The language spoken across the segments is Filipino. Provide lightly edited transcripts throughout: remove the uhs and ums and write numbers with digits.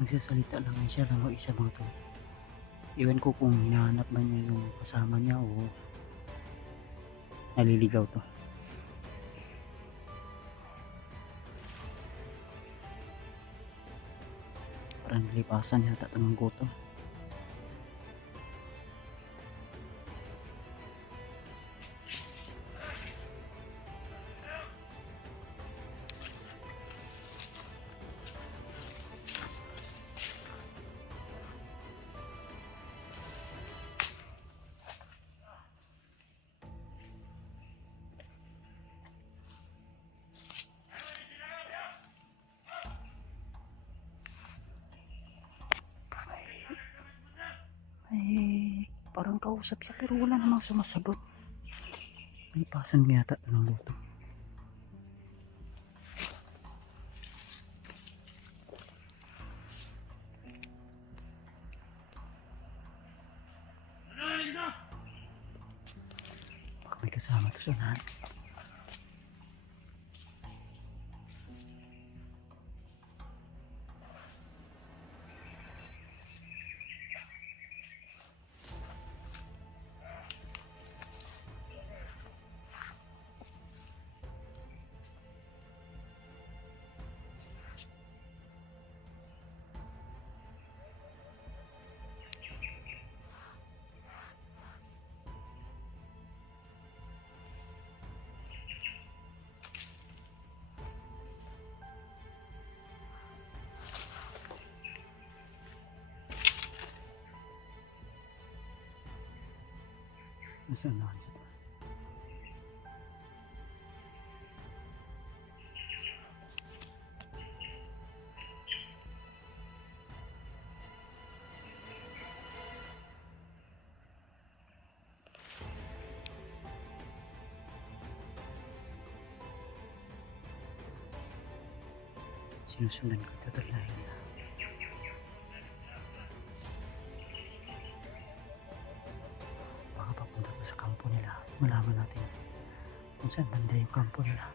Nagsasalita lang siya lang mag-isa mga to. Iwan ko kung hinahanap ba niya yung kasama niya o naliligaw to. Parang nilipasan yata ito ng gutom. Parang kausap siya pero wala namang sumasagot. May pasan yata ng gutom. Baka may kasama to sa unahan. Nasaan na siya? Sinusundan ko ito talaga. Baka papunta to sa kampo nila. Malaman natin kung saan banda yung kampo nila.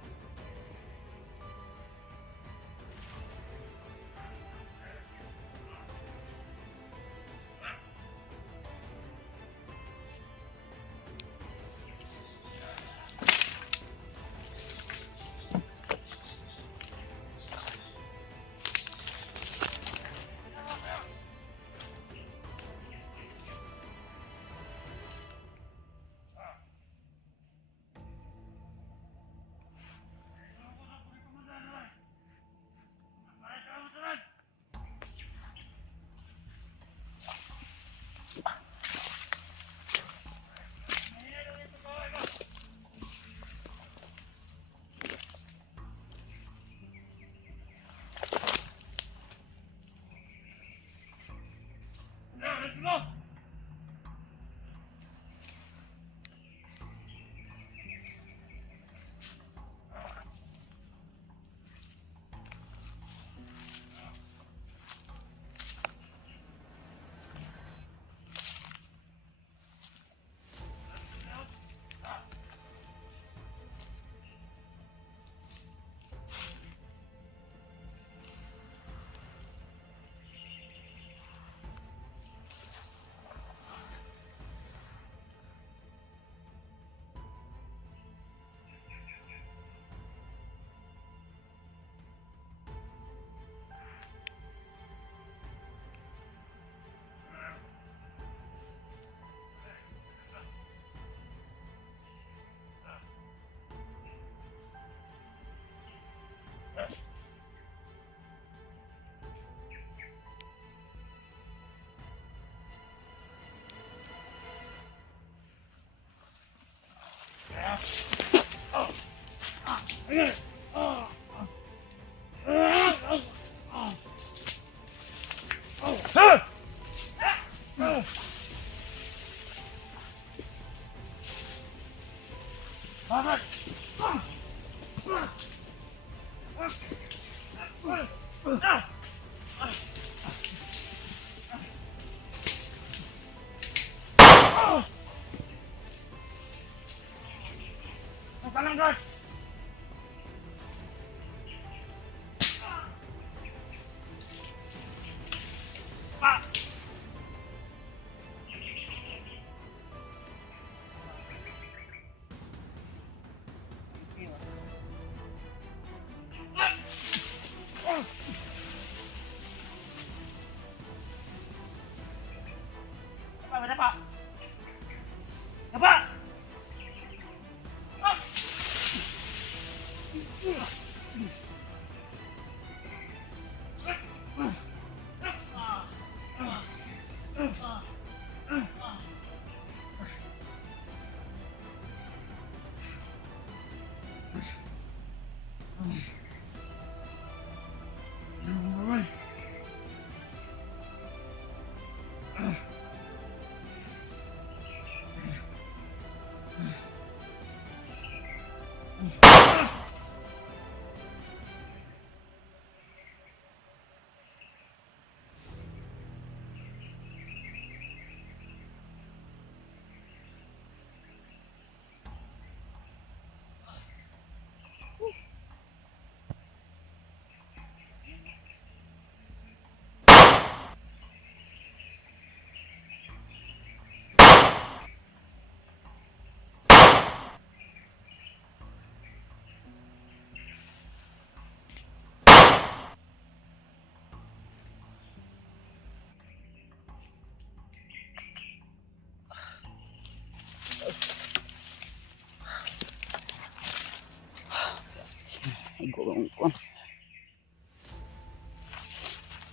Igo ang kuan.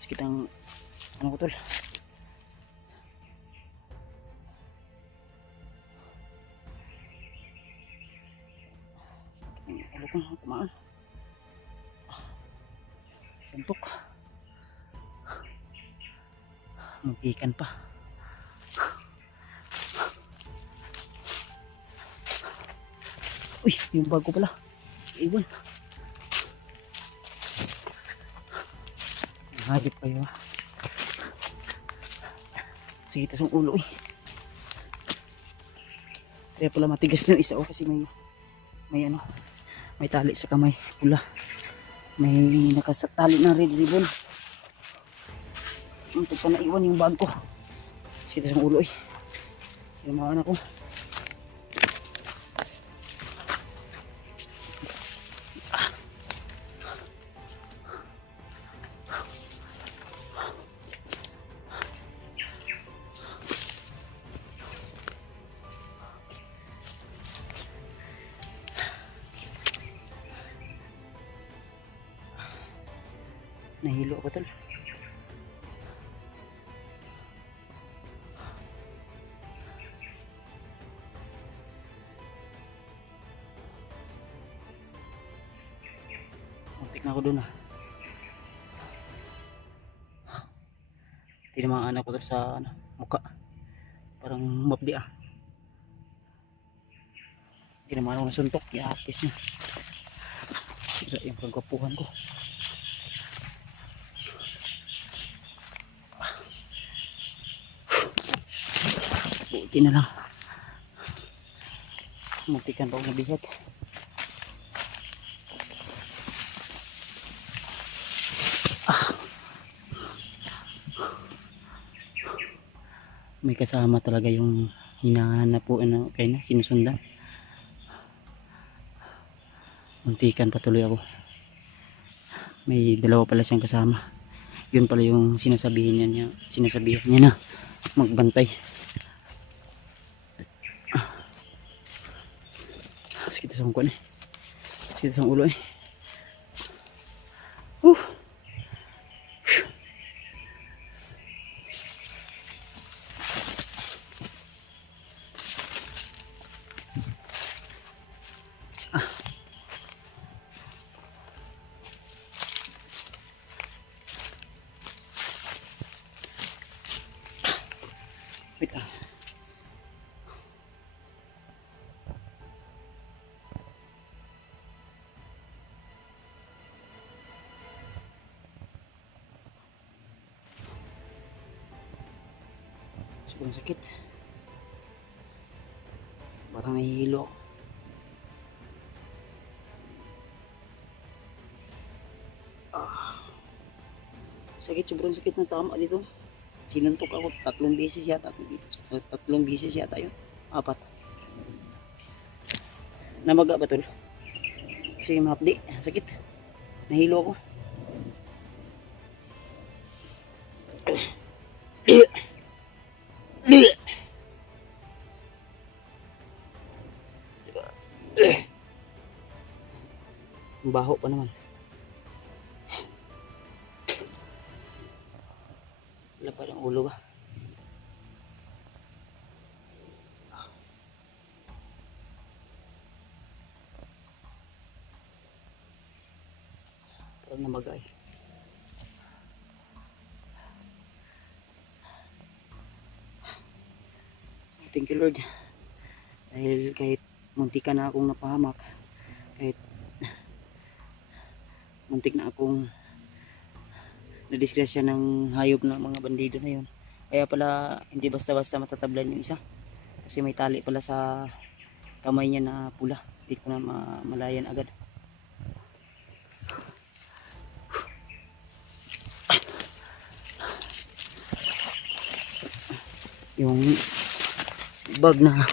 Sakit ang ano ko tol. Sakit ang ulo ko kumaan. Suntok. Muntikan pa. Uy, yung bag ko pala. Iwan. Hagip kayo ha. Sige, tas ang ulo eh. Kaya pala matigas na isa kasi may ano, may tali sa kamay pula. May nakasatali ng red ribbon. Muntik pa naiwan yung bag ko. Sige, tas ang ulo eh. Lumaan ako. Nahilo ako tol. Muntik na ako dun ah. Tinamaan ako tol sa ano, muka. Parang mapdi ah. Tinamaan ako ng suntok. Yapis niya. Sira yung kagwapuhan ko. Buti na lang. Muntikan pa ako nabihat. May kasama talaga yung hinahanap po ano, kaya na sinusundan. Muntikan patuloy ako. May dalawa pala siyang kasama. Yun pala yung sinasabihan niya na magbantay. Sakit sa mukha eh. Sakit sa ulo eh. Wait ah. Sobrang sakit. Parang nahihilo. Sakit, sobrang sakit na tama dito. Sinuntok ako 3 beses yata. 3 beses yata yun. 4. Namaga ba tol? Kasi mahapdi. Sakit. Nahilo ako. Baho pa naman. Lapad ang ulo ba? Parang namagay. Thank you Lord. Dahil kahit muntik na akong napahamak, kahit muntik na akong nadisgrasya ng hayop ng mga bandido na yun. Kaya pala hindi basta-basta matatablan yung isa. Kasi may tali pala sa kamay niya na pula. Hindi ko na malayan agad. Yung bag na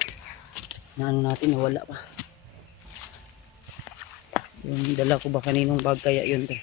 ano natin nawala pa. Yung dala ko ba kaninong bag kaya yun to.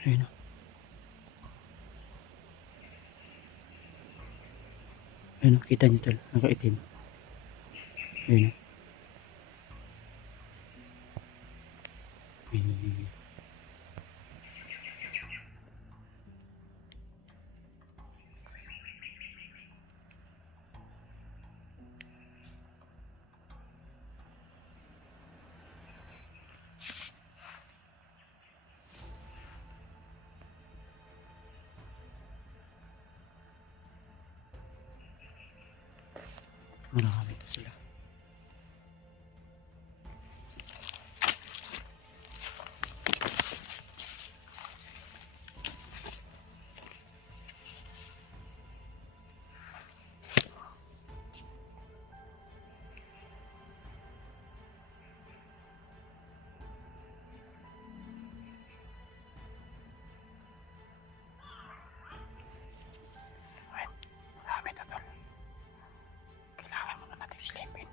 Ayun o. Ayun o, kita nyo tol, nakaitim. Ayun o. Ayun. Marami ito sila. Marami ito tol. Kailangan muna natin silipin.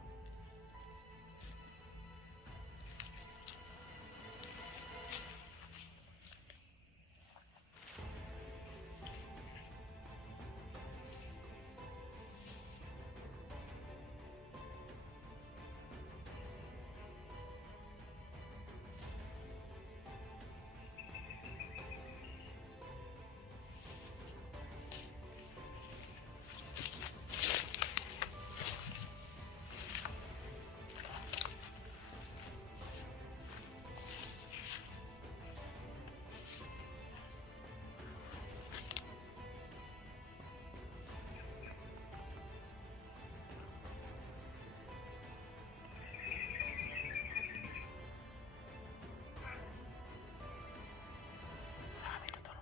Marami ito tol.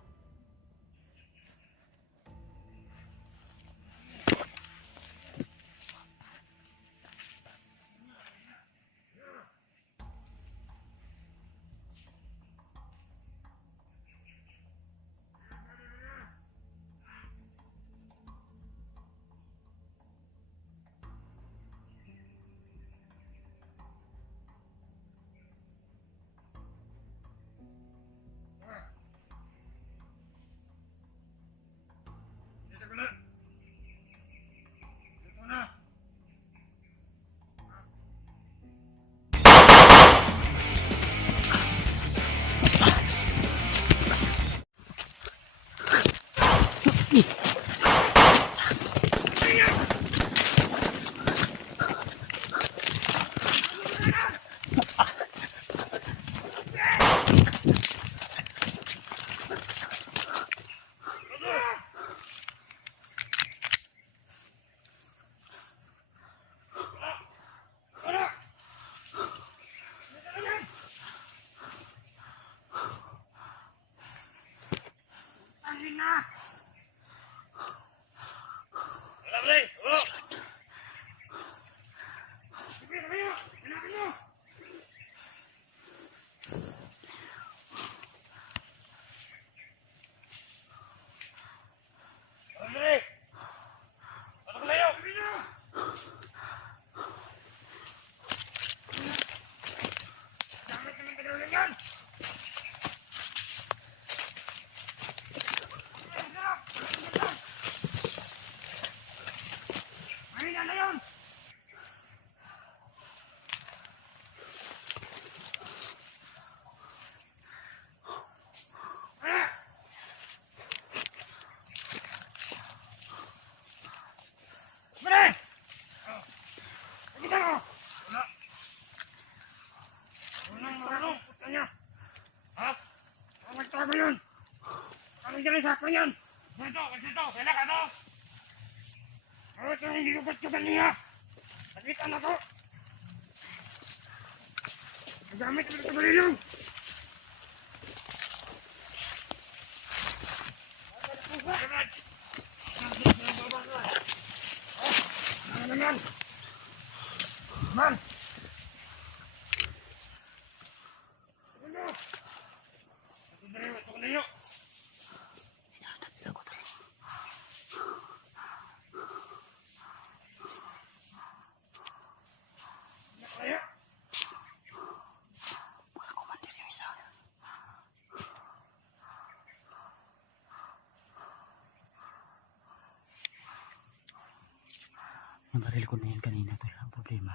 Sakto yan! Dito! Kailan ka to? Ito yung gilubat-lubat niya! Nakita na to! Nagamit mo ito ba rin yung? Ano naman? Man! Ano? Ito na yun! Nabaril ko na yan kanina tol. Ang problema,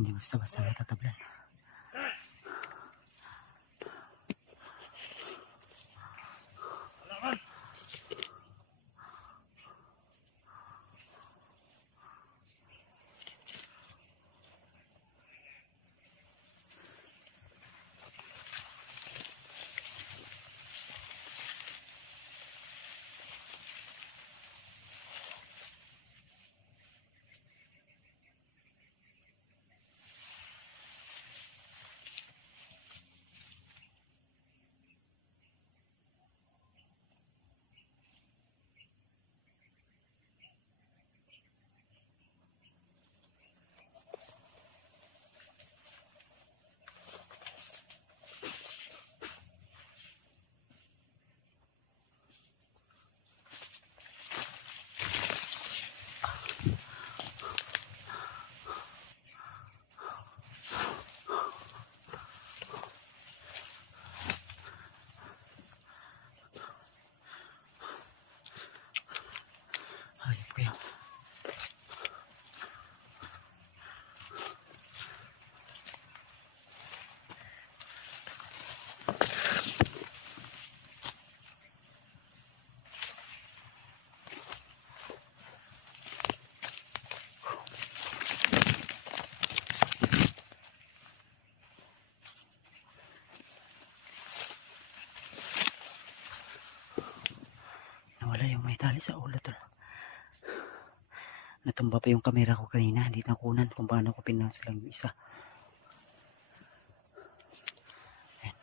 hindi basta-basta natatablan. Hayop kayo. Nawala yung may tali sa ulo tol. Natumba pa yung kamera ko kanina. Hindi nakunan kung paano ko pinasilang yung isa. Ayan.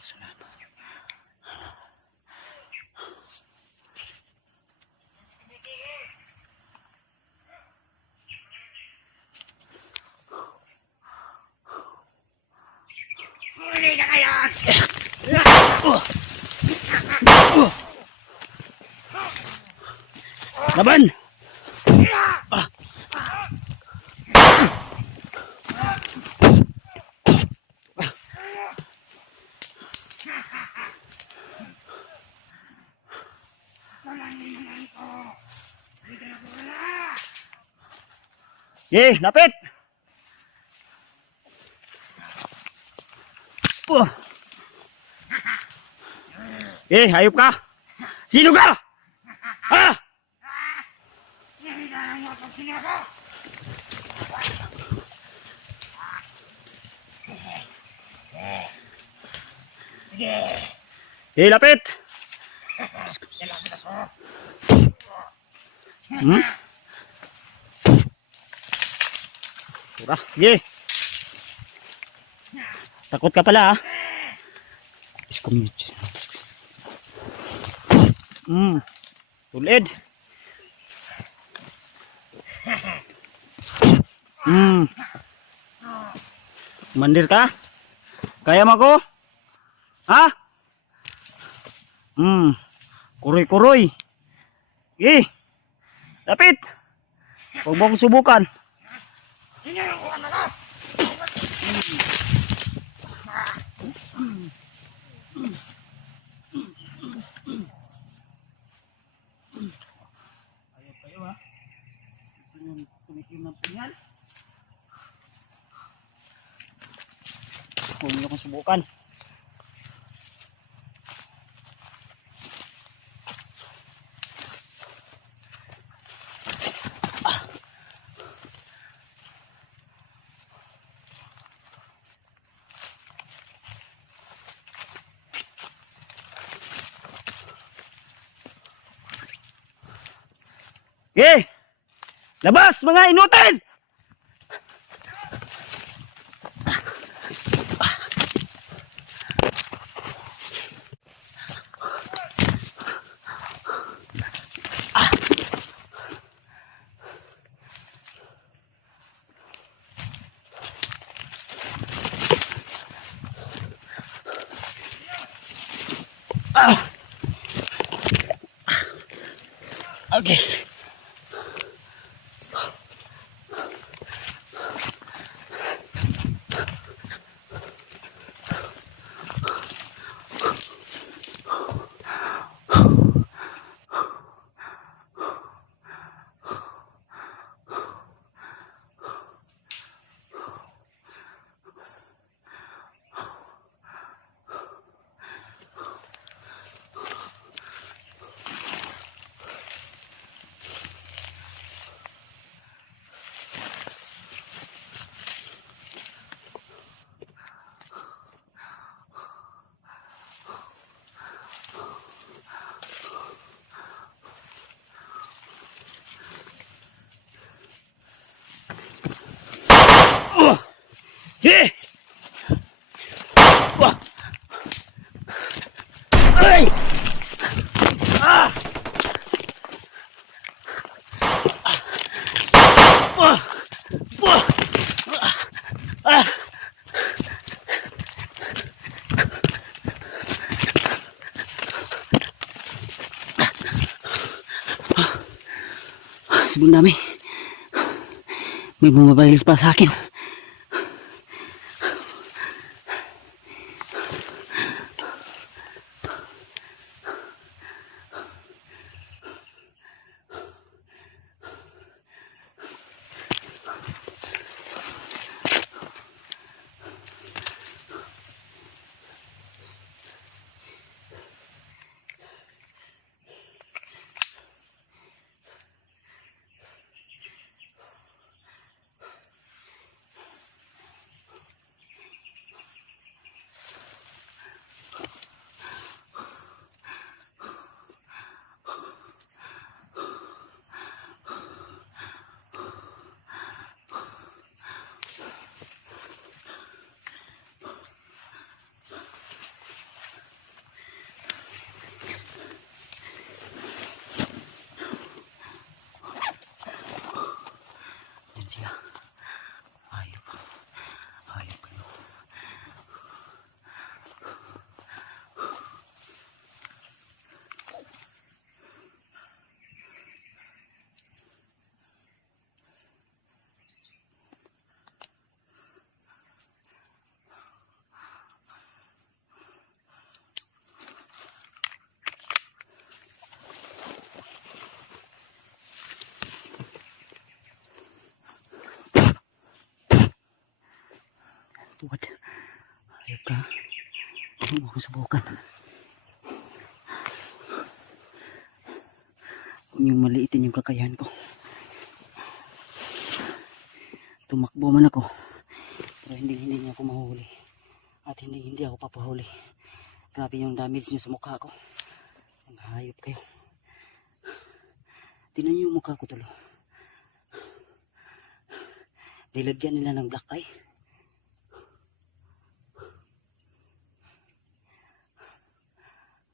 Sunod. Huli ka kayo! Laban! Talanginan ko! Hindi ka na wala! Lapit! Hayop ka! Sino ka? Ha? Hindi ka na mapagsin ako! Lapit! Dalapit ako! Tara, takot ka pala, ha? Excommunication. Tulid. Mandir ka? Kaya mo ko? Ha? Kuroy-kuroy. Lapit. Huwag mo akong subukan. Hindi na ko ano ka! Ayaw kayo, ha? Tumikim ng pinyan. Huwag mo akong subukan. Labas mga inutil! Okay. Sobrang dami. May bumabarilis pa sa akin. Yan sila. Hayop. Hayop kayo. Tuwad. Hayop ka. Huwag mo akong subukan. Huwag niyong maliitin yung kakayahan ko. Tumakbo man ako. Pero hindi niya ako mahuli. At hindi ako papahuli. Grabe yung damage niyo sa mukha ko. Ang hayop kayo. Tingnan niyo yung mukha ko tulo. Nilagyan nila ng black eye.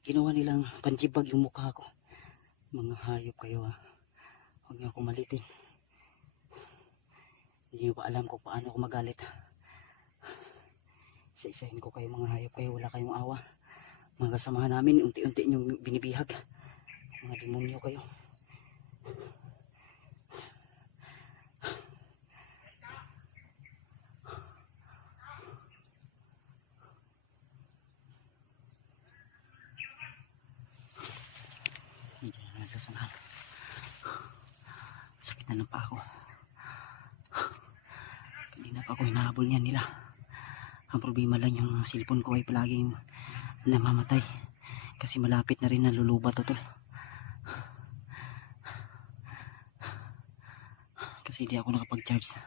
Ginawa nilang panjibag yung mukha ko. Mga hayop kayo ha. Huwag niyo ako malitin. Hindi niyo pa alam kung paano ako magalit. Isa-isahin ko kayo mga hayop kayo. Wala kayong awa. Mga kasamahan namin unti-unti niyong binibihag. Mga demonyo kayo. Hindi na sa sunan. Sakit na ng pa ako. Kanina pa ako hinahabol niyan nila. Ang problema lang yung cellphone ko ay palaging namamatay. Kasi malapit na rin nalulubat ito. Kasi hindi ako nakapag-charge.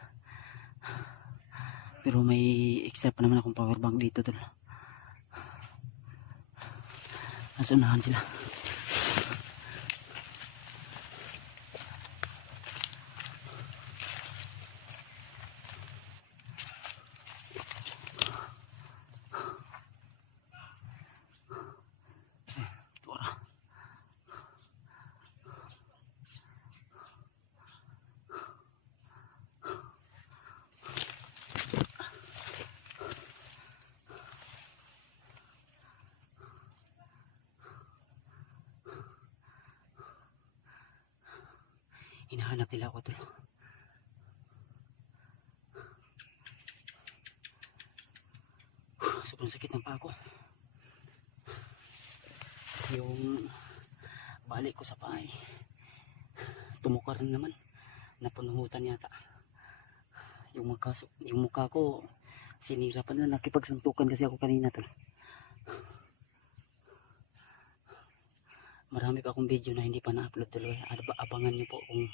Pero may extra pa naman akong power bank dito tol. Nasa unahan sila. Hinahanap nila ako tol. Sobrang sakit ng paa ko. Yung balik ko sa paa ay tumukar na naman. Napunuhutan yata. Yung mukha ko sinira pa na. Nakipagsuntukan kasi ako kanina tol. Marami pa akong video na hindi pa na-upload tuloy. Abangan nyo po kung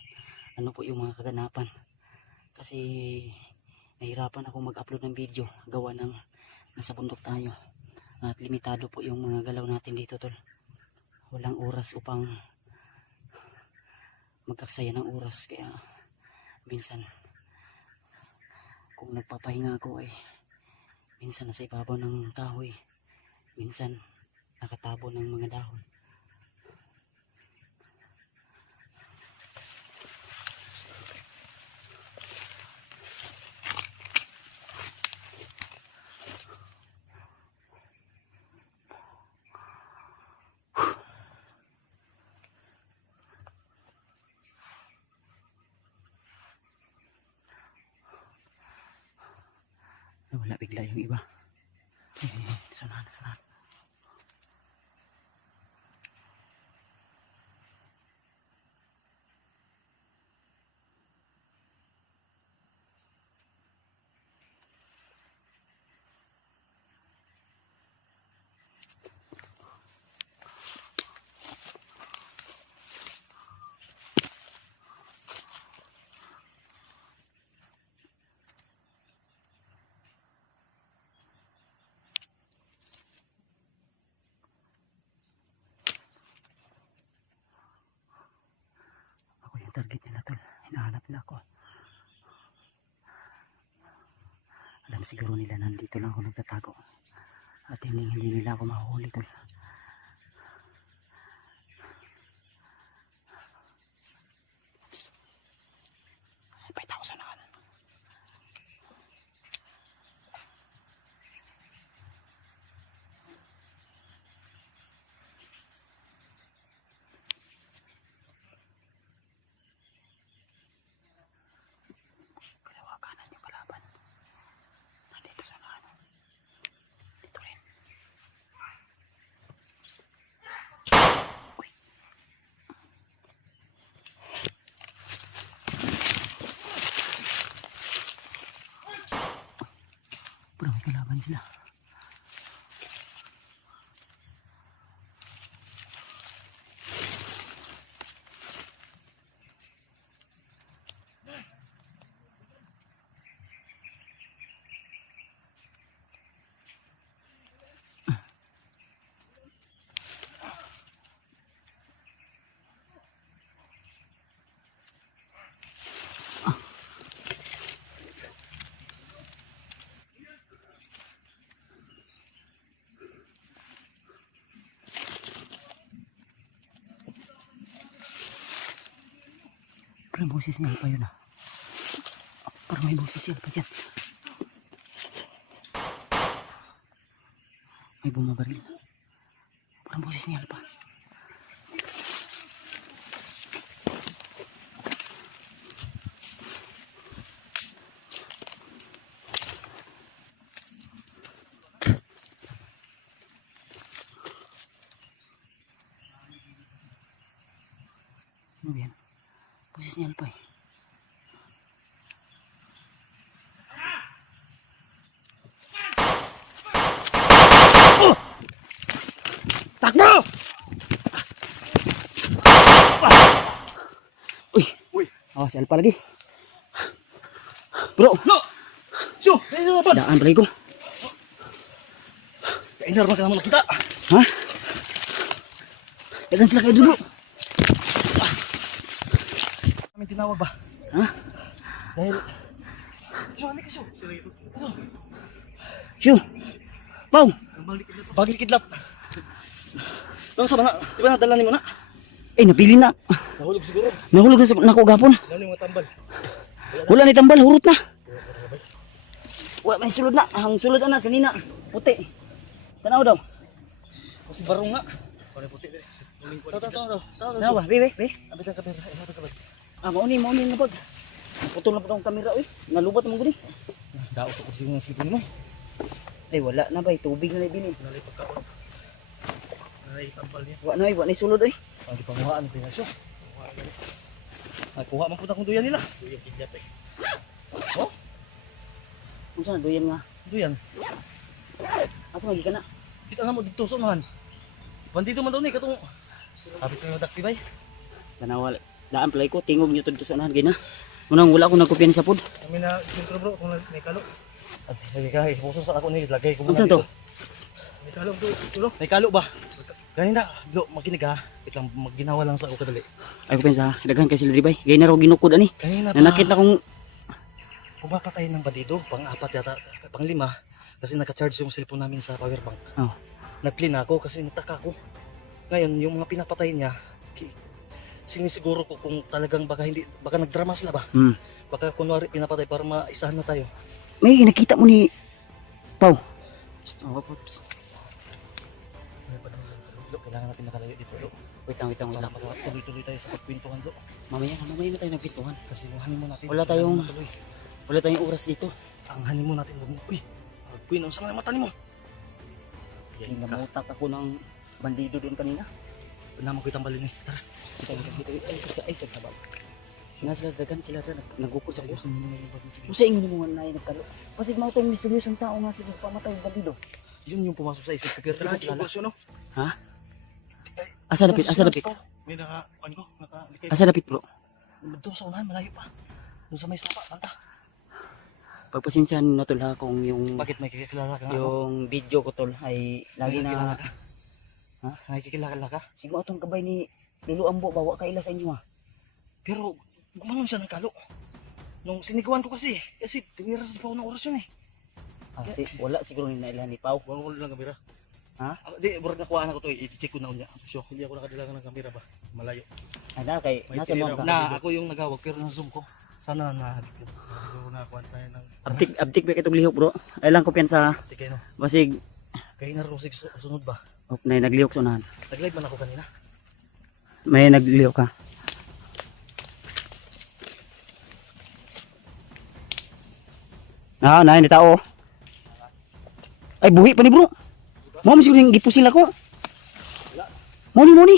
ano po yung mga kaganapan. Kasi nahirapan ako mag-upload ng video. Gawa ng nasa bundok tayo. At limitado po yung mga galaw natin dito tol. Walang oras upang magkaksaya ng oras. Kaya minsan kung nagpapahinga ako ay minsan nasa ibabaw ng kahoy. Minsan nakatabo ng mga dahon. Nawala bigla yung iba. Sanahan, sanahan. Ako yung target nila tol. Hinahanap nila ako. Alam siguro nila nandito lang ako nagtatago. At hindi nila ako mahuhuli tol. Oops. Ay, pahit ako sa nakanan. Kalawa kanan yung kalaban. Nandito sa nakanan. Dito rin. Uy. Bro, may kalaban sila. Parang boses niya pa yun ah. Parang may boses siya pa dyan. May bumabaril. Parang boses niya pa. Ano yan? Boses niya pa eh. Oh! Takbo! Uy! Uy! Oh, si Alpa lagi. Bro! No! Siyo! Ayun na, Pads! Daan pala ko. Kainar mo ka naman nakita. Ha? Dagan sila kayo dulu. Kami tinawag ba? Ha? Dahil... Siyo, halika siyo. Siyo. Siyo! Pau! Bagay kidlat. Ano sa mana? Di ba nadala ni mo na? Eh, napili na. Nahulog siguro. Nahulog na sa nako gapon. Ano yung mga tambal? Wala ni tambal, hurot na. Wala may sulod na. Ang sulod na, sinina. Puti. Tanaw daw. Kasi barong nga. Pare puti dire. Taw. Tanaw ba? Be. Abis ang kamera. Abis ang kamera. Ah, mauni na pod. Putol na po tong kamera eh. Nalubat mo gudi. Daot ko kasi yung sipin mo. Ay wala na ba, tubig na din eh. Nalay pagkaon. Nalay tambal niya. Wala na sulod eh. Ang gipanguhaan ng pinasyo. Ay, kuha man po na kung duyan nila. Duyan kidlat eh. Oh? Kung saan doyan nga. Duyan. Asa magi ka na? Kita na mo dito sa unahan. Bandito man daw ni katong. Sabi ko yung daktibay. Tanawal. Daan play ko, tingog niyo to sa unahan gina. Unang wala ko nagkupian sa pod. Kami na sentro bro kung may kalo. At lagi ka, puso sa ako ni lagay ko Ano to? May kalo to, tulo. May kalo ba? Ganina, bro, makinig ha. Wait lang, magginawa lang sa ako kadali. Ay ko pensa, daghan kay sila Ribay. Gay na raw ginukod ani. Ganina pa. Nanakit na kong Kung papatayin ng bandido, pang-apat yata, pang-5, kasi naka-charge yung cellphone namin sa power bank. Oh. Nag-clean ako kasi nataka ko. Ngayon, yung mga pinapatay niya, sinisiguro ko kung talagang baka nagdrama sila ba? Baka kunwari pinapatay para maisahan na tayo. May nakita mo ni Pau. Oh, pops. Kailangan natin nakalayo dito. Wait lang. Tuloy-tuloy tayo sa pagpintuhan. Mamaya na tayo nagpintuhan. Kasi yung honeymoon natin. Wala tayong oras dito. Ang honeymoon natin. Uy, Queen, ang sama ng mata ni mo. Namutak ako ng bandido doon kanina. Naman ko itang balin eh. Tara. Ay, sa sabal. Sila nagupo sa bus. Kasi ingon mo nga na nagkalo. Kasi mga itong misteryosong tao nga sige pamatay ng bandido. Yun yung pumasok sa isip ko. Pero Tara, di ko kilala. no? Ha? Asa dapit? May naka-on ko, naka-likay. Asa dapit bro? Doon sa unahan, malayo pa. Doon sa may sapa, banta. Pagpasensyahan na tol ha kung yung Bakit may kikilala ka nga ako? yung video ko tol ay lagi May na kikilala ka? Ha? May kikilala ka? siguro atong kabay ni Lulu Ambo bawa kaila sa inyo ha. Pero gumanon siya ng kalo. Nung siniguan ko kasi tinira sa Pao ng orasyon eh. Kasi wala siguro ni nailan ni Pau. Wala ko lang kamera. Di, burag nakuha na ko to, i-check ko na unya. So, hindi ako nakadala ng kamera ba? Malayo. Ada kay May nasa mo tinira ka. Na ako yung nagawag pero na-zoom ko. Sana na Siguro nakakuha tayo ng... Abtik ba kitong lihok bro? Ay lang ko piyansa Tikay no. basig Kaya narusig sunod ba? of na naglihok sa unahan. Nag-live man ako kanina. May naglihok ka. Ah, na tao. Ay buhi pa ni bro. Mo siguro yung gipusil ako. Moni.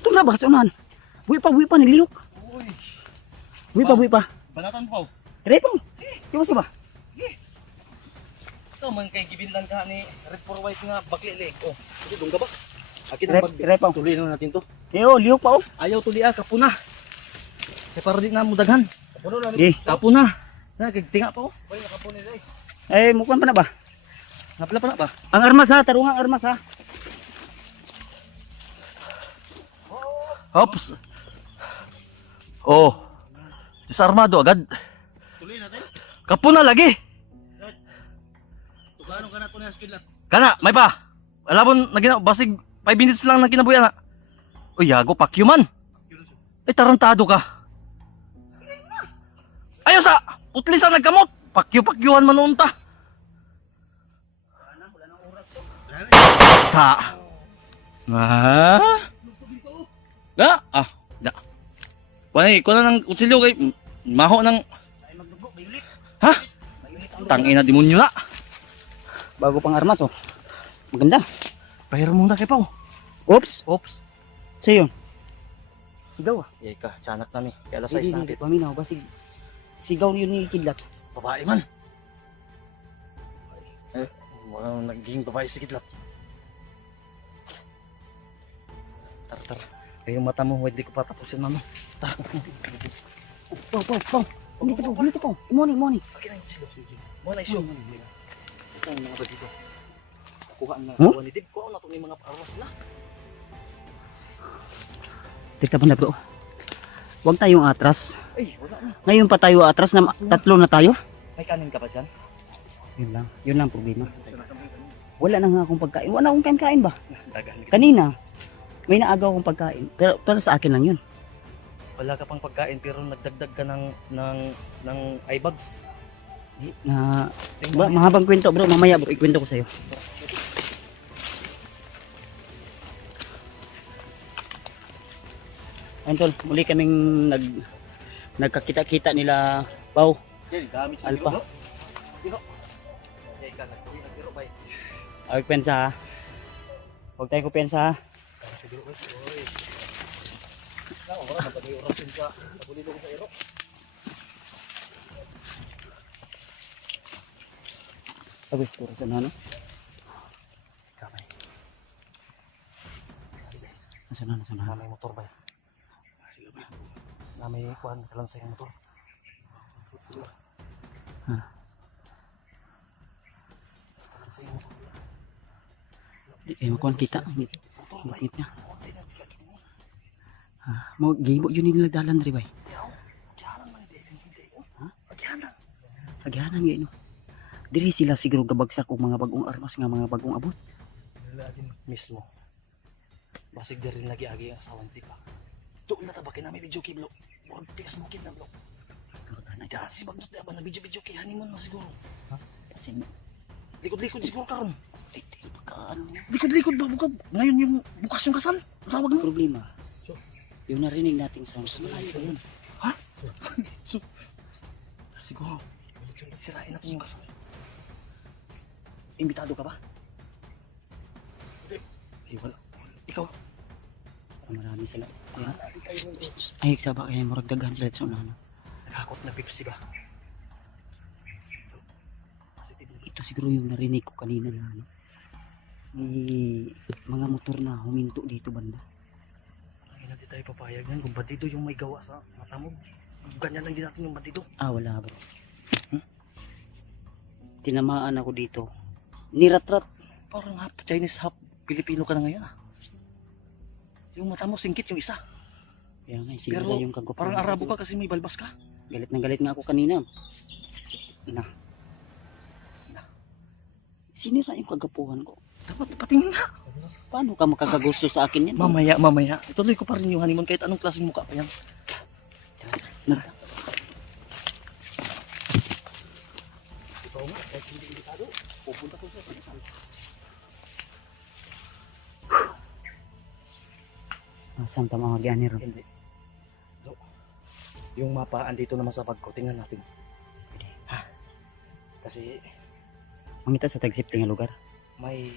Ito na ba sa unahan? Buhi pa naglihok. Uy, Buhi pa. banatan Pao. Try pa. Yung ba? Ito man kay gibinlan ka ni Red for White nga bakli oh. Ito dong ka ba? Akin ang Try pa. tuloy na natin to. Yo, lihok pa oh. Ayaw tuli kapuna. Kaya para di na mo daghan. Kapuno lang. Eh, Kapuna. Na kagtinga pa oh. Ay, nakapunin eh. mukuan pa na ba? Napila pa na ba? Ang armas ha, tarungang armas ha. Hops. Oh. Disarmado agad. Tuloy natin. Kapuna lagi. Tugano ka na ito na skill lang. Kana, may pa. Alabon na basig 5 minutes lang na kinabuya na. Uy, yago pakyo man. Ay tarantado ka. Ayaw sa putli sa nagkamot. Pakyo-pakyuhan man unta. Ta. Da. Da. Wala ko na ng kutsilyo kay maho ng ha? Tangina demonyo na. Bago pang armas oh. Maganda. Pahiro muna kay Pao. Oops. Oops. Sa'yo. Sigaw ah. Yay ka, tiyanak na ni. Kaya alas 6 na. Hindi, paminaw. Basig sigaw yun ni Kidlat. Babae man. Walang naging babae si Kidlat. Tara. Kaya yung mata mo, hindi ko pa tapusin mama. Tara. Pau. Hindi po. Imoni. Akin na yung silo. Muna isyo. Ito yung mga ba dito. Kuha na Huh? sa wanitib. Kuha na itong mga armas na. Teka pa na bro. Huwag tayong atras. Ay, wala na. Ngayon pa tayo atras na tatlo na tayo. May kanin ka pa dyan? Yun lang problema. Wala na nga akong pagkain. Wala akong kain ba? Dagan. Kanina, may naagaw akong pagkain. Pero sa akin lang yun. Wala ka pang pagkain pero nagdagdag ka ng eye bags. Na, mahabang kwento bro. Mamaya bro, ikwento ko sa'yo. Ayun tol, muli kaming nagkakita-kita nila Pau, Yan, dami sa Alpha. Dino. Yay ka, nagtiro ba? Huwag pensa ha. Huwag tayo kupensa ha. Wala na pag-may orasyon sa pulilo ko sa ero. Sabi, puro sa ano? Kamay. Nasa na. May motor ba? Na may kuhan, kalansay ng motor. Ha. Kalansay ng motor. Di kayo makuha kita. Bakit niya? Mau gibo yun yung nilagdalan rin ba? Agyanan nga ino. Diri sila siguro gabagsak og mga bagong armas nga mga bagong abot. Lagin mismo. Basig din lagi agi ang asawan ti pa. Doon na tabakin na may video kiblo. Murag pikas mo kid na blo. Dahil si Bagnot na ba na video kihanin mo na siguro. Ha? Kasi Likod-likod siguro karon. ano Likod-likod ba bukab? Ngayon yung bukas yung kasal. Tawag mo. problema. Yung narinig nating sounds malayo yun. Ha? Siguro. Sirain natin yung kasal. Imbitado ka ba? Ay, wala. Ikaw. Marami sila. Ay, saba kaya murag daghan sila sa unahan. Nakakot na Pepsi ba? Ito siguro yung narinig ko kanina na ano. May mga motor na huminto dito banda. Ay, hindi tayo papayag yan. Kung bandido yung may gawa sa mata mo, ganyan lang din natin yung bandido. Ah, wala bro. Tinamaan ako dito. Niratrat. Parang half Chinese, half Filipino ka na ngayon ah. Yung mata mo singkit yung isa. Kaya nga, siguro Pero yung kagwapo. parang Arabo ka kasi may balbas ka. Galit na galit nga ako kanina. Na. Sinira yung kagapuhan ko. Dapat patingin nga. Paano ka makakagusto sa akin yan? Mamaya. Ituloy ko pa rin yung honeymoon kahit anong klaseng mukha pa yan. Na- Ikaw nga, kahit hindi imbitado, pupunta ko sa pagkasal. Saan tama mag-ani ron? Hindi. Do. Yung mapa andito naman sa bag ko, tingnan natin. Ha? Kasi Mangita sa tag-safety nga lugar. may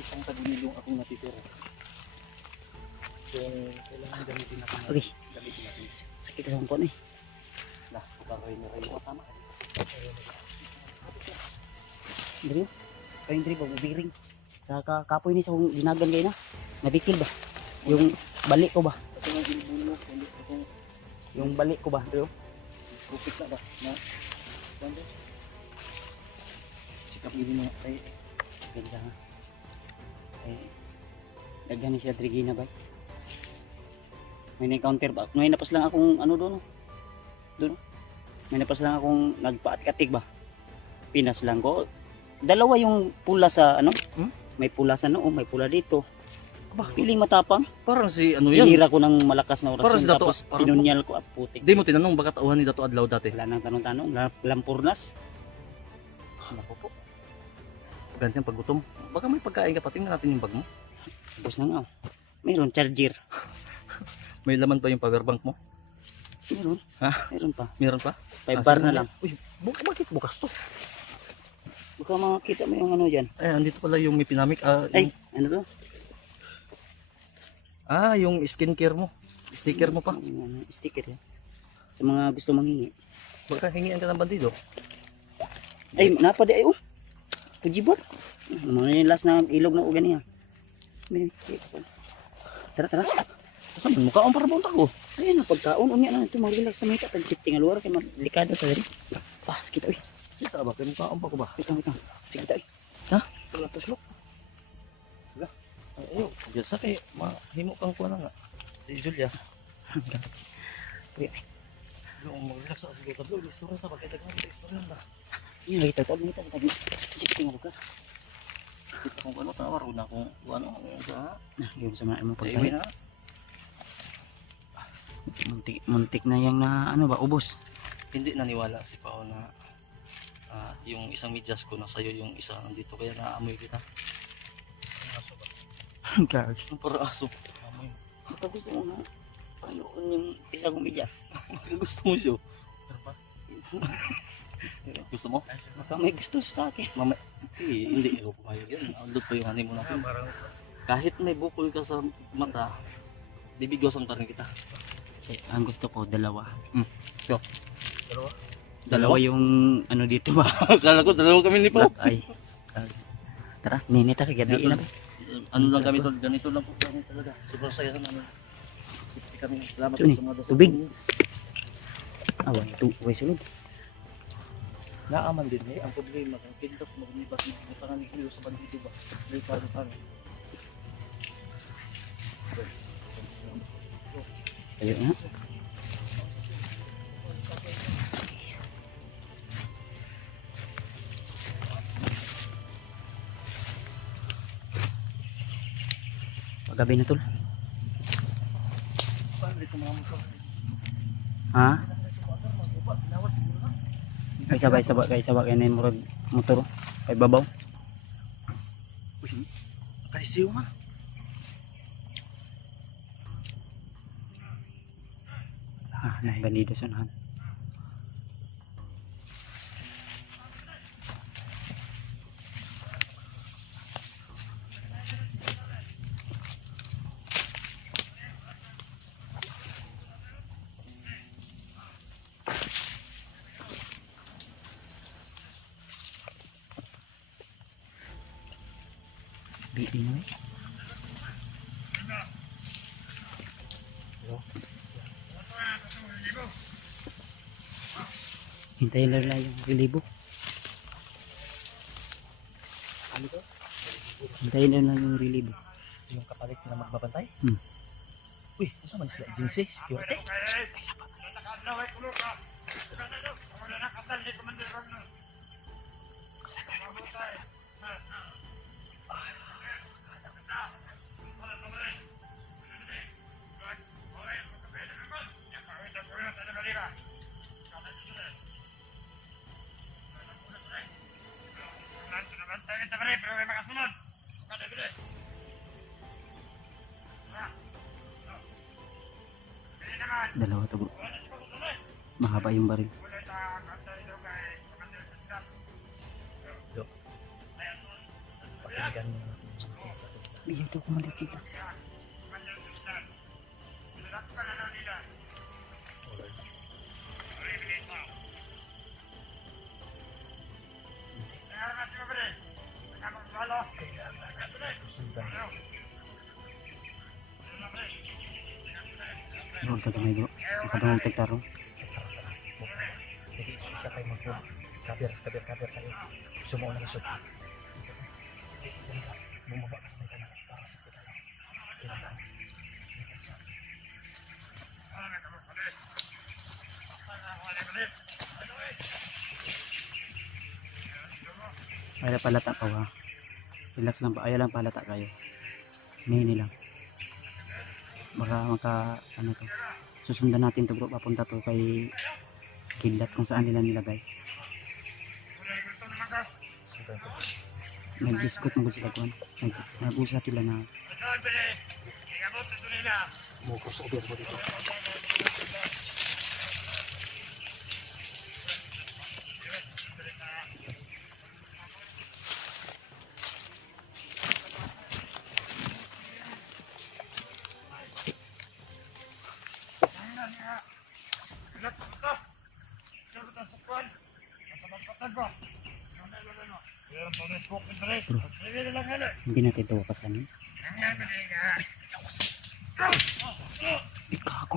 isang tagumilong akong natitira. Yung kailangan gamitin natin. Okay. Gamitin natin. Sakit sa sangkot eh. Na, pagkakaroon na kayo. Tama. Dari mo? Kayo dari ba? Biring. Sa kapoy ni sa kong dinagan kayo na. Nabikil ba? Yung balik ko ba? Ito nga yung bulo. Itong Yung balik ko ba? Dari mo? scopic na ba? Na? Bando? Sikap gini mo. Ay, Ganda nga. Ay, daghan ni siya Drigina ba? May na-counter ba? May napas lang akong ano doon. Doon. May napas lang akong nagpaat-katig ba? Pinas lang ko. Dalawa yung pula sa ano? Hmm? May pula sa noo, may pula dito. Aba, piling matapang. parang si ano yan. Hinira ko ng malakas na Parang orasyon si Dato, tapos parang- pinunyal ko putik. Hindi mo tinanong baka tauhan ni Dato Adlaw dati. Wala nang tanong-tanong, lampurnas. Ano po po? Ganyan pag gutom. Baka may pagkain ka pa. Tingnan natin yung bag mo. Tapos na nga. Oh. Mayroon charger. May laman pa yung power bank mo. Mayroon. Ha? Mayroon pa. Meron pa? 5 bar sige na lang. Uy, bakit bukas to? Baka makakita mo yung ano dyan. Ay, andito pala yung may pinamik. Ay, ano to? Yung skincare mo. Sticker mo pa. Yung ano, sticker yan. Sa mga gusto manghingi. Baka hingian ka ng bandido. Ay, napadi ay oh. Pujibot. Mga yung last na ilog na ugan niya. Tara, tara. Saan mo mukha? Ang para bunta ko. Ayun na, pagkaon. Unya na ito, mag-relax na may tag-sifting nga lugar. Kaya delikado sa dali. Kita, uy. Isa ba? Kaya mukha pa ko ba? Wait lang. Sige, kita, uy. Ha? Wala to slok. Wala. Ayaw. Diyan sa kay mahimo kang kuha na nga. Si Julia. Yung mag-relax sa sige tablo. Restaurant na ba? Kaya tagang restaurant na. Yun, lagi tayo. Ulit tayo. Sifting nga lugar. Kita kung ano, tawar na kung ano. Nah, yun sa mga mo Iwi pagkain. na. Muntik na yung na, ano ba, ubos. Hindi naniwala si Pao na yung isang medyas ko nasa iyo, yung isa nandito, kaya naamoy kita. Gag. Yung para aso. Amoy. Baka gusto mo na payuon yung isa kong bidyas. Gusto mo siya? Gusto mo? Baka may gusto sa akin. Hindi ako pumayag yan. Aldot pa yung honeymoon natin. Kahit may bukol ka sa mata, bibigwasan pa rin kita. Eh, ang gusto ko, dalawa. Go. Dalawa yung ano dito ba? Akala ko dalawa kami ni Pao. Ay. Tara, ninita ka gabi na ba? Ano lang kami tol, ganito lang po kami talaga. Sobrang saya naman. Sipti kami. Salamat Ito ni, sa mga dasal. tubig. Way sulod. Naaman din eh. Ang problema, kung kintok magnibas ng butangan ni Kuyo sa bandido ba? Delikado pa. Ayo nga. Pagabi na tol. Paano dito mga motor? Ha? Kay sabay kay na murag motor kay babaw. Uy, kaisiyo man. Nah bandido sunahan. Bibi mo. Hintayin na lang yung relibo. Ano to? Hintayin na lang yung relibo. Yung kapalit na magbabantay? Hmm. Uy, ano man sila? Agency? Security? Dalawa to bro. Mahaba yung baril. Pakinggan mo. Bigyan to kumalik kita. Bro, tagamay bro. Nakadungog tagtarong. Jadi isa tayo mag-cover tayo. Sumuo na resort. Bumaba ka sa may kanan para sa kita lang. Kailangan. Ayaw palata pa ha. Relax lang pa. Ayaw lang palata kayo. Hini lang. Baka maka ano to. Susundan natin to bro. Papunta to kay Kidlat kung saan nila nilagay. Nag-discount mo sila tuwan. Nag-usap sila na Mo crossover mo dito. hindi natin ito wakasan. Ikago. Ikago.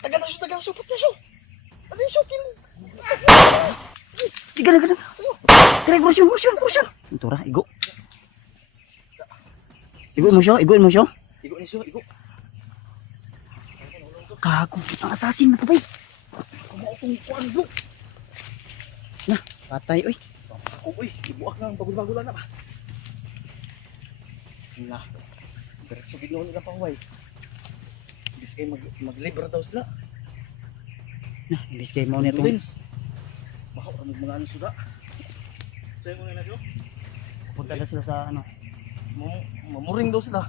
Tagal na siya, pati siya. Ano yung shokin? Tiga. Kira kursun. Ito ra, igo. Igo mo siya. Igo ni siya, igo. Kago. Ang assassin na to bay. Kumautong kuan bro. Nah, patay oy. Ako uy, ibuak lang bago-bago lang na ba. Nah. Diretso gid nila pang way. Bis kay mag-libre daw sila. Nah, imbis kay mo nito. Lens. Baka mga ano suda. Sayo mo na siya. Papunta daw sila sa ano. Mamuring daw sila.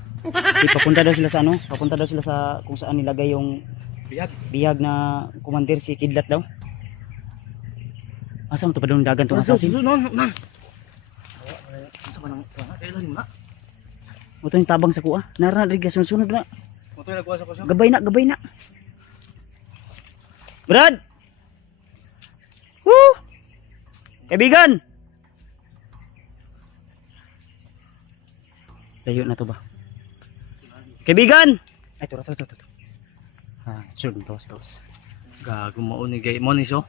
Papunta daw sila sa ano. Papunta daw sila sa kung saan nilagay yung bihag na commander si Kidlat daw. Asa mo to pa doon dagan to assassin? Non. Sa manang kailan mo na? Mo to yung tabang sa kuha. Narinig sunod na. Mo to nagkuha sa kusyo. Gabay na. Brad! Woo! Kaibigan! Layo na to ba? Kaibigan! Ay, to. Sure, dos. Gago mo ni gay mo ni so.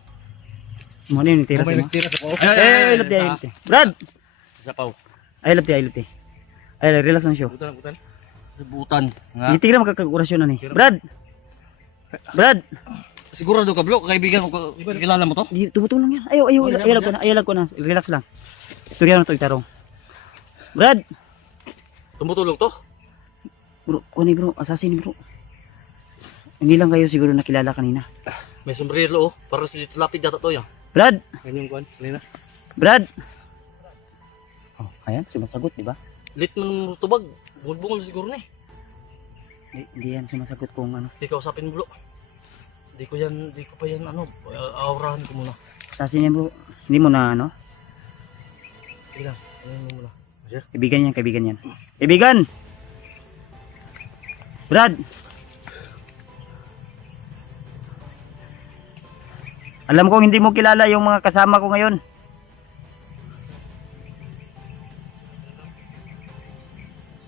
Mo na yung tira sa mo. nagtira sa pao. Ay, love. Brad! Sa pao. Ay, love. Ay, relax lang siya. Butan. Nga. Itigil makakakurasyon na ni. Brad! Sigurado ka bro, kaibigan ko kilala mo to? Di, tumutulong yan. Ayaw lang ko na. Relax lang. Istorya na to itarong. Brad! Tumutulong to? Bro, bro, assassin bro. Hindi lang kayo siguro nakilala kanina. May sombrero oh, para si lapid data to yan. Brad! Ganyan kuan, kanina. Brad! Oh, ayan, sumasagot, di ba? Lit man tubag, bungol siguro ni. Hindi yan sumasagot kung ano. Di ka usapin bro. Di ko pa yan ano, aurahan ko muna. Assassin yan bro. Hindi mo na ano? Sige lang, ano mo muna. Kaibigan yan, kaibigan yan. Kaibigan! Brad! Alam kong hindi mo kilala yung mga kasama ko ngayon.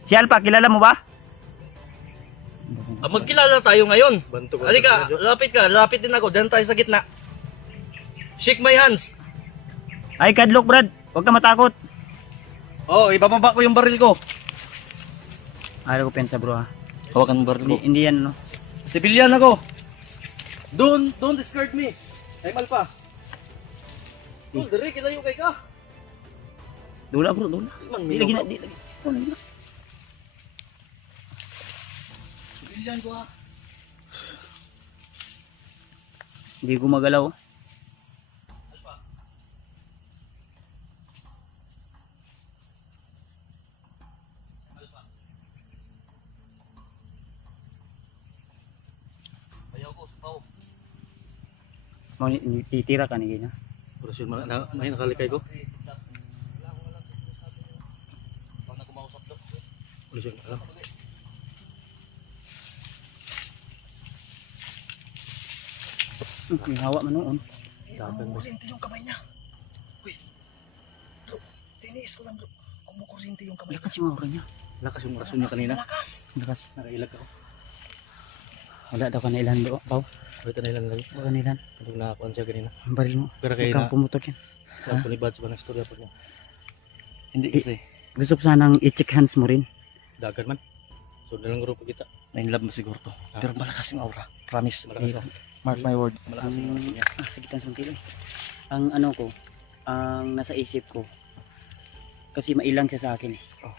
Si Alpha, kilala mo ba? Magkilala tayo ngayon. Banto ko. Halika, lapit din ako. Diyan tayo sa gitna. Shake my hands. Ay, kadlok Brad. Huwag ka matakot. Oh, ibababa ko yung baril ko. Ayaw ko pensa bro ha. Hawakan mo baril Hindi, hindi yan no. Civilian ako. Don't discard me. Ay malpa. Oh, dire kilayo kay ka. Dula bro, dula. Di lagi na, di lagi. Civilian ko ha. Hindi gumagalaw. Ayaw ko sa tao. Mau titira ka ni gina. Pero may nakalikay ko. Pag na kumausap daw. Ulisin ka lang. May hawa man noon. Kumukuryente yung kamay niya. Uy. Bro, tiniis ko lang bro. Kumukuryente yung kamay niya. Lakas yung aura niya. Lakas yung orasyon niya kanina. Lakas. Nakailag ako. Wala daw kanailan do. Pau. Wait na ilan lang. Wala kanailan. Kapag nakakuan siya kanina. Ang baril mo. Pero Huwag kayo kang na. pumutok yan. Kaya panibad sa mga istorya po niya. Hindi kasi. Gusto ko sanang i-check hands mo rin. Dagan man. So dalang grupo kita. Na-inlove mo siguro to. Pero malakas yung aura. Promise. Malakas. Mark my word. Malakas yung aura niya. Sa gitna sa tilo. Ang ano ko, ang nasa isip ko, kasi mailang siya sa akin eh. Oh.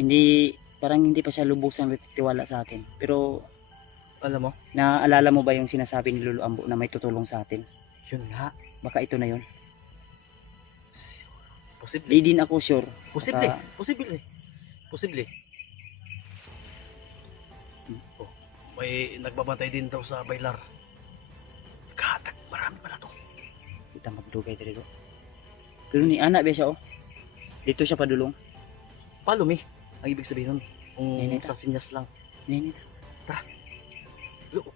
Hindi, parang hindi pa siya lubusang tiwala sa atin. Pero, Alam mo? naaalala mo ba yung sinasabi ni Lolo Ambo na may tutulong sa atin? Yun nga. Baka ito na yun. Posible. Di din ako sure. Posible. Baka- Posible. Posible. Oh, may nagbabantay din daw sa bailar. Katak, marami pala to. Kita magdugay dito. Pero ni anak ba siya oh. Dito siya padulong. Palumi, ang ibig sabihin nun. Nini Kung sa sinyas lang. Nini,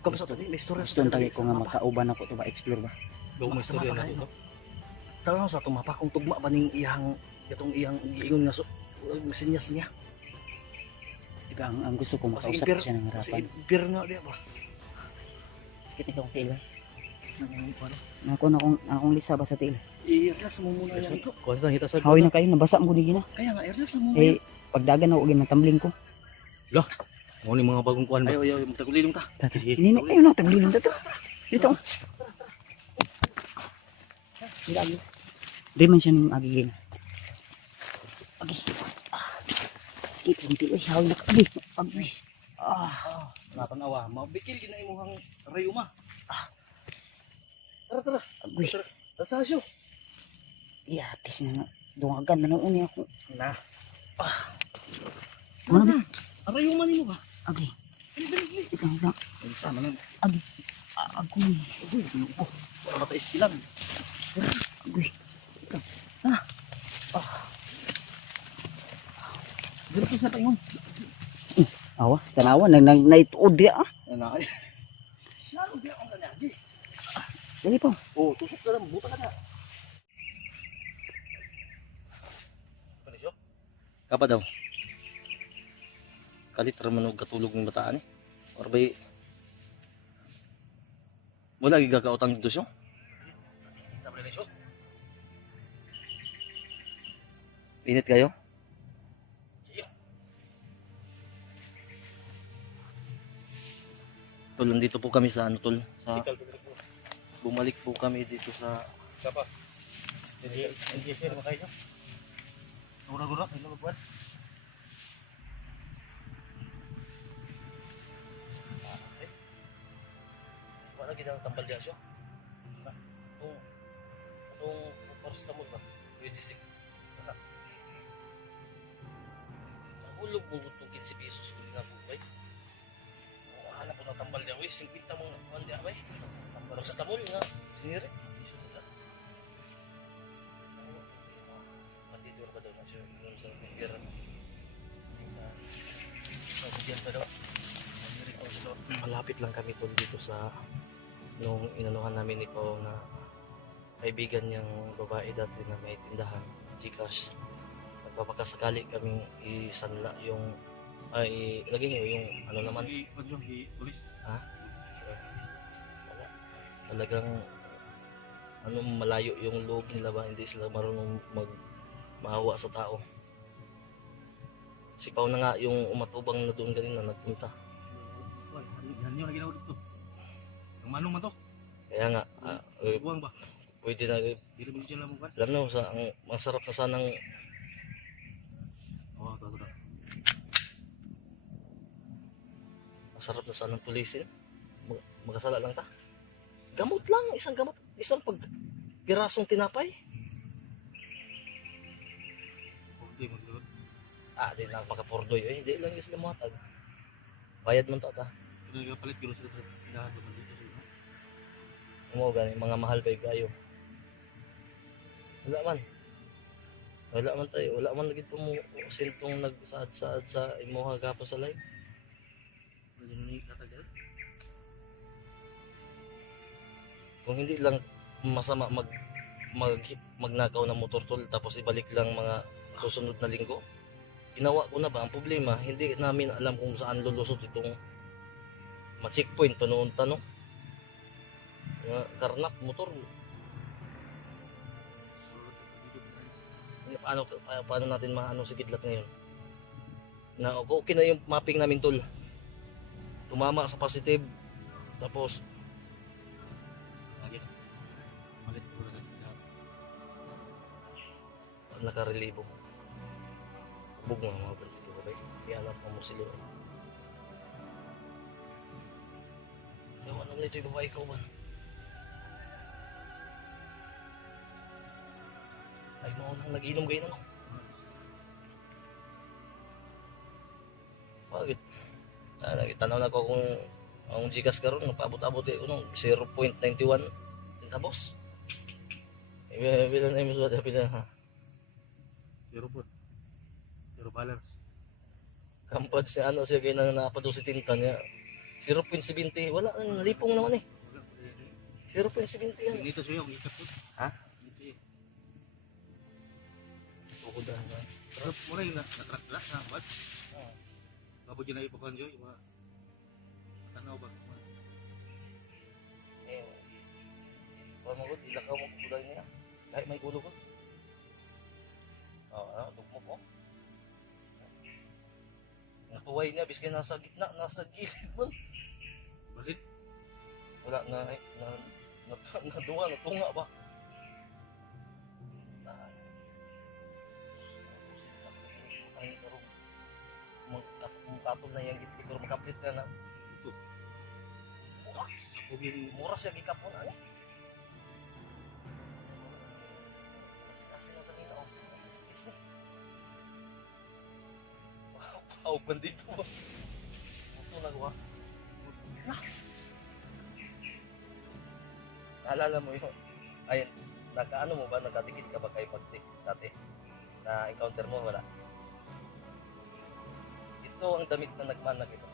Kamusta to? May story. gusto tayo ko nga makauban ako to ba explore ba? Gawin mo istorya na ito. Tawag sa tumapa kung tugma ba ning iyang itong iyang giingon nga sinyas niya. Diba ang gusto ko Kasi makausap impir- siya ng Kasi harapan. impir na di ba? Kita ko tila. Akong lisa ba sa tila? I-relax mo muna yan. Kuha sa hita sa Haway na kayo, nabasa mo guni gina. Kaya nga, i-relax mo muna. Eh, pagdagan ako gina tumbling ko. Mo ni mga bagong kuan ba? Ayaw, magtagulilong ta. Ini ayun na taglilin dito. Dito. Lagi. Di man siya nung agigin. Agi. Sige, kunti ay haway na agi. Agi. Natanawa, mabikil gina imong rayuma. Tara. Agi. Tasasyo. Iyatis na nga. Dungagan na nung uni ako. Na. Ano ba? Rayuma nimo ba? Agi. Ito. Sama na. Agi. Agoy. Mata iskilan. Agoy. Dito sa tayo. Awa, tanawa. Naituod dia ah. Na ay. Lalo di ako nangyari. Dali po. Oh, tusok ka lang, buta ka na. Panisyo? Kapa daw? Kalit raman og katulog ng bataan eh. Or ba'y wala gigakautang dito siya? Pinit kayo? Tol, nandito po kami sa ano tol? Sa bumalik po kami dito sa Sapa. Hindi sir makayo. Gura-gura, hello buwan. Wala kita tambal diyan siya. Itong parasta mo ba? UGC. Nahulog mo itong 15 pesos ko nga po ba? Wala po na tambal diyan. Uy, 50 mong kuhan diyan ba? Parasta mo nga. Sinire. Iso na. Matidor ka daw na siya. Malapit lang kami tol dito sa nung inanuhan namin ni Pao na kaibigan niyang babae dati na may tindahan, Gcash. Nagpapakasakali kaming isanla yung ay lagi nyo yung ano naman Pulis. wala. Talagang ano malayo yung loob nila ba, hindi sila marunong maawa sa tao. Si Pao na nga yung umatubang na doon kanina nagpunta. Yan yung naginawa dito. Ang manong man to. Kaya nga Buwang ba? pwede na Dili mo siya lang mo ba? alam mo sa ang sarap na sanang Oo, tago na. masarap na sanang pulisin. Magkasala lang ta. Gamot lang, isang gamot, isang pirasong tinapay. Okay, magdulot. Di na makapordoy. Hindi lang yung sila matag. Bayad man ta. Ito nagpapalit gino sila sa tindahan naman dito. Mo gani mga mahal pa kayo. Wala man tayo. Wala man lagi mo sintong nagsaad-saad sa imuha gapon sa live. Ano ni katagal? Kung hindi lang masama magnakaw ng motor tol tapos ibalik lang mga susunod na linggo. Ginawa ko na ba? Ang problema, hindi namin alam kung saan lulusot itong ma-checkpoint pa noon tanong. Karnak, motor. Paano natin maano si Kidlat ngayon? Na okay na yung mapping namin tol. Tumama sa positive. Tapos Lagi. Malit ko na sila. nakarelibo. Bug mga bandito ko ba? Ianap mo sila. Yung ano nito yung babae ko ba? Ay mo nang nag-inom kayo na no? Bakit? Tanaw na ko kung ang Gcash karon nagpaabot-abot ko nung 0.91 centavos. Bila na yung suwat pila ha. Zero po. Zero balance. Kampad si ano siya kaya na napado si tinta niya. 0.70 wala nalipong naman eh. 0.70 yan. Dito siya yung ikat po. Ha? Dito yun. Bukudahan na. Pero muna yung natrak na. What? Kapag yun na ipakan yun. Yung mga tanaw ba? Eh, pamagod, ilakaw mo kulay niya. Kahit may gulo ko. Dugmo ko. Nakuway niya, biskin nasa gitna, nasa gilid mo. Balit. Wala naduwa, natunga ba? Katol na yung gitli, pero makaplit na na. Ito. Sa pugin. Mura siya gikapon, ano? Kasi na sa nila, is ni. Wow, bandito ba? Ito nagawa. Naalala mo yun? Ayun, nakaano mo ba? Nakatikit ka ba kayo pag-tip dati? Na-encounter mo? Wala. Ito ang damit na nagmanag ito.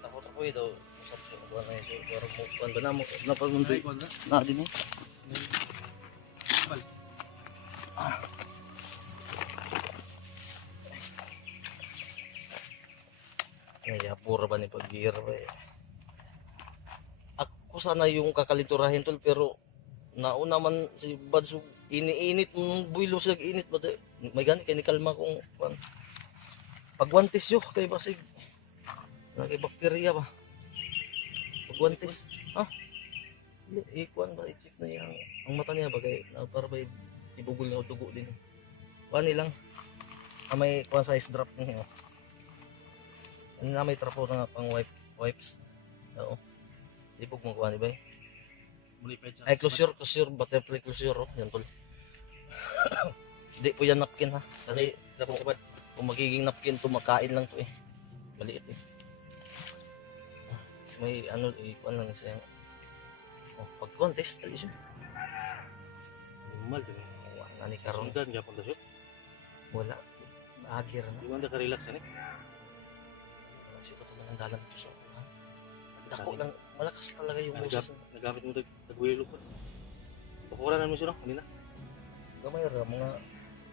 Takot-takot ito. Buwan na yun. Buwan ba na mo? Napag-mundi. Na din eh. Ay, pura ba ni pag-gear ba eh. Ako sana yung kakaliturahin tol pero nauna man si Badsug iniinit ng builo siya init ba may gani kay ni kalma kung pagwantis yo kay basig lagi bakterya ba pagwantis ikuan ba i-check na yung ang mata niya ba kay para ba ibugol na dugo din wani lang may kuan size drop niya na may trapo na pang wipes oo ibog mo kuha ni ba ay closure butterfly closure yan tol hindi po yan napkin ha kasi kung magiging napkin to makain lang to eh maliit eh may ano ikuan lang siya Oh, pag-contest, dali siya. Normal din. Wala ni karon. Sundan gyapon ta siya. Wala. Agir na. Di man ta ka-relax ani. Wala siya katulad ng dalan dito sa ha? Dako lang, malakas talaga yung boses. Nagamit mo tagwilo ko. Pakuran naman siya no, kanina. Gamay ra, mga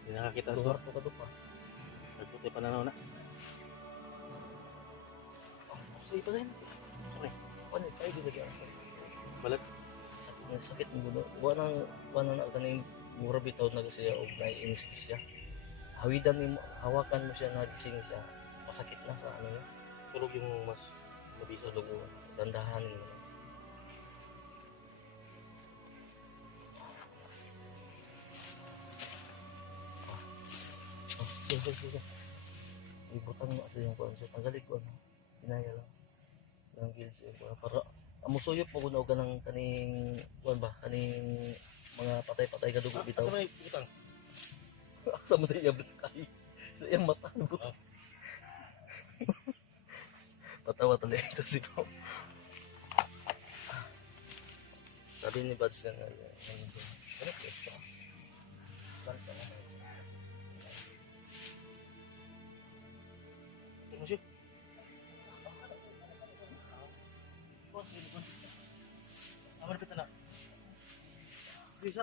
Di nakakita sa lugar to ka pa. nagputi pananaw na. Sige pa din. Sorry. Ano, tayo di lagi ang Balat. sakit mo gulo. Wala na kaning mura bitaw na siya og na anesthesia. Hawidan ni hawakan mo siya nagising siya. Masakit na sa ano yun. Tulog yung mas mabisa. Tulog mo. Dandahanin mo. Sige. Ibutan mo ito yung kuwan. So, tanggalin ko. Pinaya lang. Ang gills yun. Para amusuyop mo kuno ka ng kaning kuwan ba? Kaning mga patay-patay ka dugo bitaw. Asa may utang? Asa mo din yung kay sa iyang mata lubot. Patawa talaga ito si Pao. Sabi ni Bads na ano ito? Lansa na. Tingnan siya. Aman pita na. Bisa.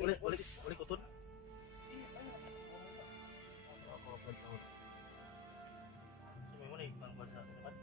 Ulit utod. Sabi mo na yung pangbansa naman.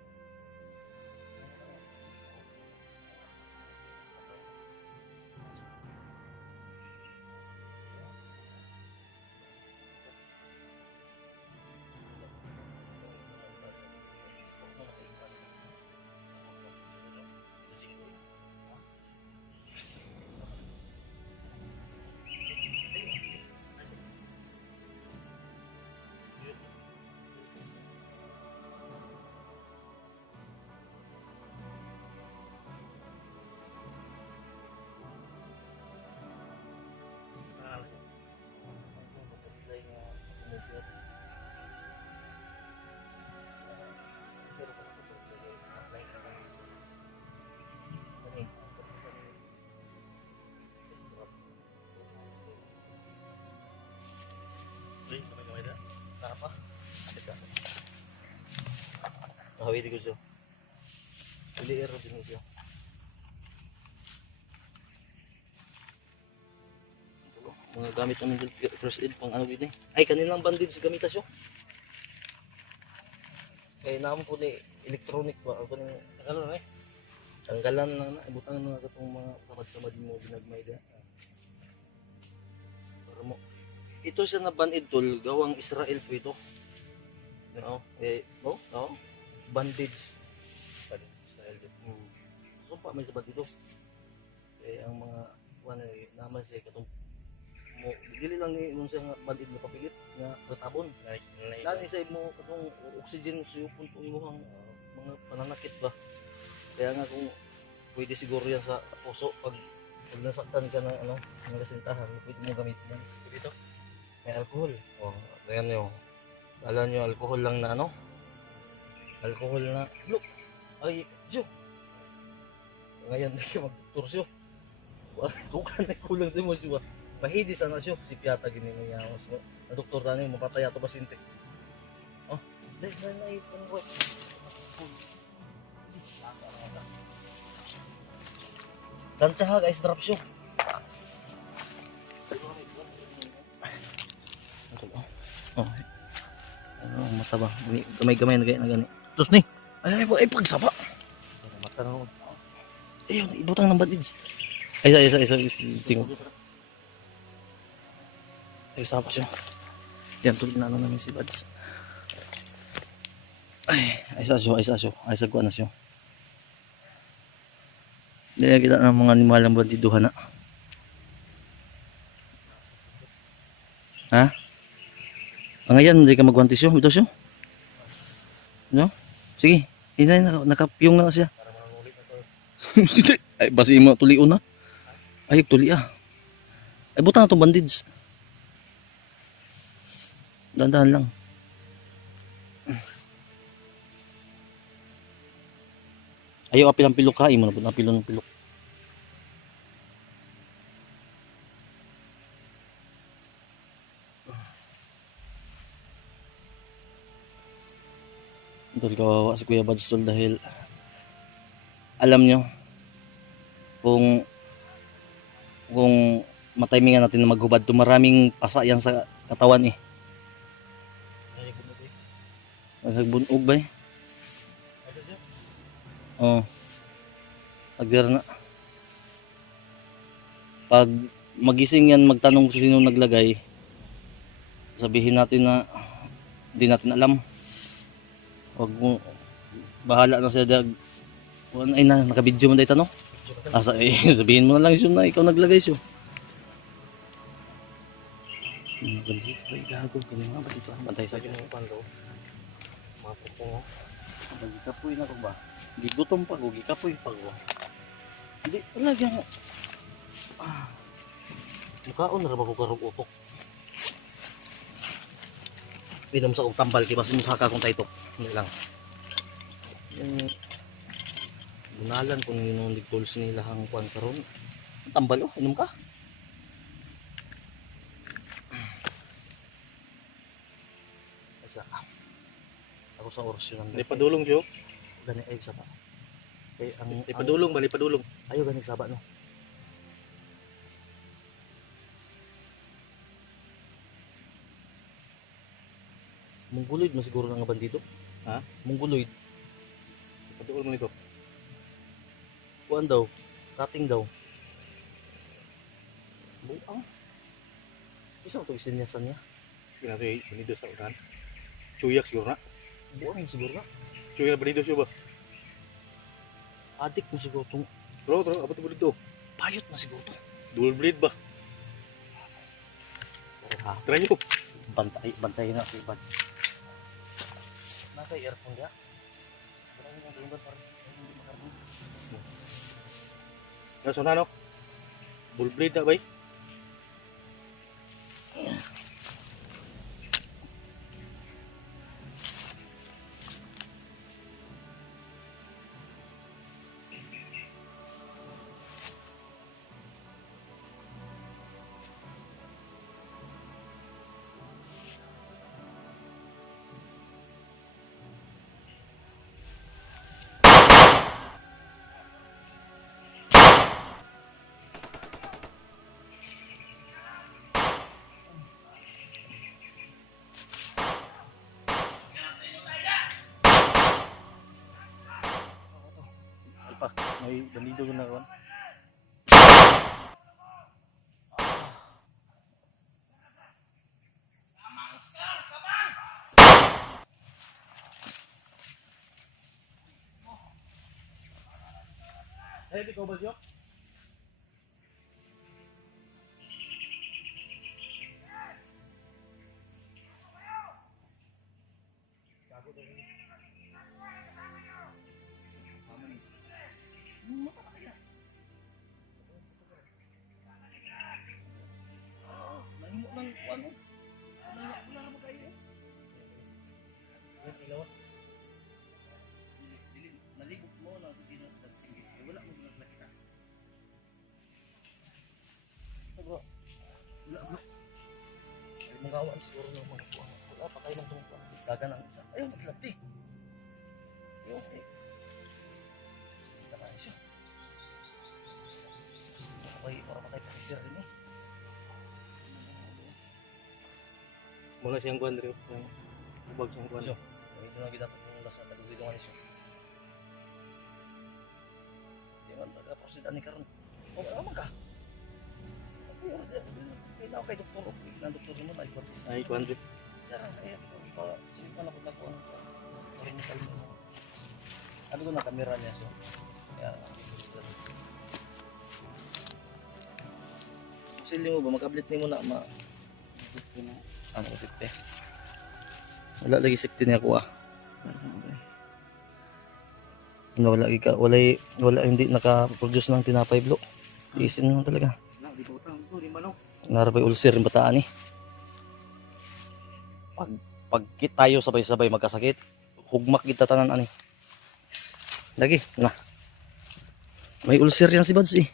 Kamay na. Apa? Bisa. Nakawiti ko siya. Ili ero din siya. Mga gamit namin dun, first aid pang ano yun eh. Ay, kanilang bandage gamita siya. Kaya naman po ni electronic ba? Ako ning Nakalo na eh. tanggalan lang na. Ibutang na itong mga samad-samad mo ginagmay da. Para mo. Ito siya na bandage tool, gawang Israel po ito. Oo, bandage. Style din. Sumpa may sabat dito. Eh ang mga kuan naman siya katong mo dili lang ni unsa nga bandage na papilit nga katabon. Lani sa mo katong oxygen sa punto imong mga pananakit ba. Kaya nga kung pwede siguro yan sa puso pag nasaktan ka ng ano, ng kasintahan, pwede mo gamitin yan. Dito. May alcohol. Oh, ayan nyo. Alam nyo, alcohol lang na ano? Alcohol na, look! Ay, siyo! Ngayon na siya mag-doktor siyo. Tukan na kulang sa mo siyo. Mahidi sana siyo. Si Piata gini mo yawas mo. Na doktor tani mo, mapatay ato ba sinti? Oh, dahil na itong what? Tansya guys, drop siyo. Oh. Ano mata ba? Gamay-gamay na gani. Tos ni. Ay pagsaba. Mata na. Ayun, ibutang ng bandage. Ay isa tingog. Ay sapa siya. Yan tuloy na ano namin si Bads. Ay sa siyo. Ay sa kuan na siyo. Dili kita ng mga animalang bandiduhan na. Ha? Ngayon, hindi ka magwantis yun. Ito siya. No? Sige. Hinay na. Nakapyong na siya. Ay, basi mo tulion na. Ay, tuli ah. Ay, butang na itong bandage. Dahan-dahan lang. Ayaw apil ang pilok ha. Imo na po. Apil ng pilok. Dahil kawawa si Kuya Bads tol, dahil alam nyo kung matimingan natin na maghubad to, maraming pasa yan sa katawan eh. Nagbunog ba eh? Oo. Agder na. Pag magising yan, magtanong kung sino naglagay, sabihin natin na hindi natin alam. Wag mo, bahala na siya dag. Ay na, nakabidyo mo dahil tanong. Asa, sabihin mo na lang siya na ikaw naglagay siya. Bandit ba, igago ka nga ba dito? Bantay sa akin ang pando. Mapupong ako. Gikapoy na ko ba? Gigutom pa ko, gikapoy pa ko. Hindi, talagang mukhaon na ba ko karong upok? Inom sa kong tambal, kaya basta musaka kong taytok. Hindi lang. Bunalan kung yun yung tools nila hang kuhan karon. Tambal oh, inom ka? Asa? Ako sa oras yun. Di padulong siyo. Gani ay saba. Kay ang Di padulong, bali padulong. ayo gani saba no. Mongoloid na siguro nga bandido. Ha? Mongoloid. Padulong mo nito. Kuan daw. Cutting daw. Buang. Isa ito isinyasan niya. Pinato yung banido sa unahan. Chuyak siguro na. Buang siguro na. Chuyak na banido siyo ba? Adik mo siguro itong Tro, abot mo dito. payot na siguro ito. Dual blade ba? Pero ha, Try nyo. bantayin na si Bads. Naka earphone niya. Marami na doon ba parang hindi makarinig. Nasa na no? Dual blade na ba eh? Ay pa, may banido ko na kawan. Hey, ikaw ba siyo? Nalibot mo lang sa Pinas at Singit. Wala mo na sa kita. Bro, wala bro. Ay magawan siguro ng mga kuha. Wala pa kayo ng tumukuha. Daga ng isa. Ayun, naglapti. Ayun, okay. Kita kayo siya. Okay, para makay pakisir rin eh. Mga siyang kuhan rin. Ubag siyang kuhan. Siya. Ito na kita itong lasa. Tagulido nga siya. Di man taga-proceed ani karon. O, ano man ka? Kailangan kay doktor. Ng doktor mo na ipatis. Ay, kuhan rin. Sige pa na po ang clinical mo. Ano ko na kamera niya so. Kaya sili mo ba makablit ni mo na ma ano safety. Wala lagi safety niya ko ah. Wala hindi naka-produce ng tinapay blo. Isin lang talaga. Di ko utang ko, di manok. Narabay ulcer yung bataan eh. Pag tayo sabay-sabay magkasakit, hugmak kita tanan ani. Lagi, na. May ulcer yan si Bads eh.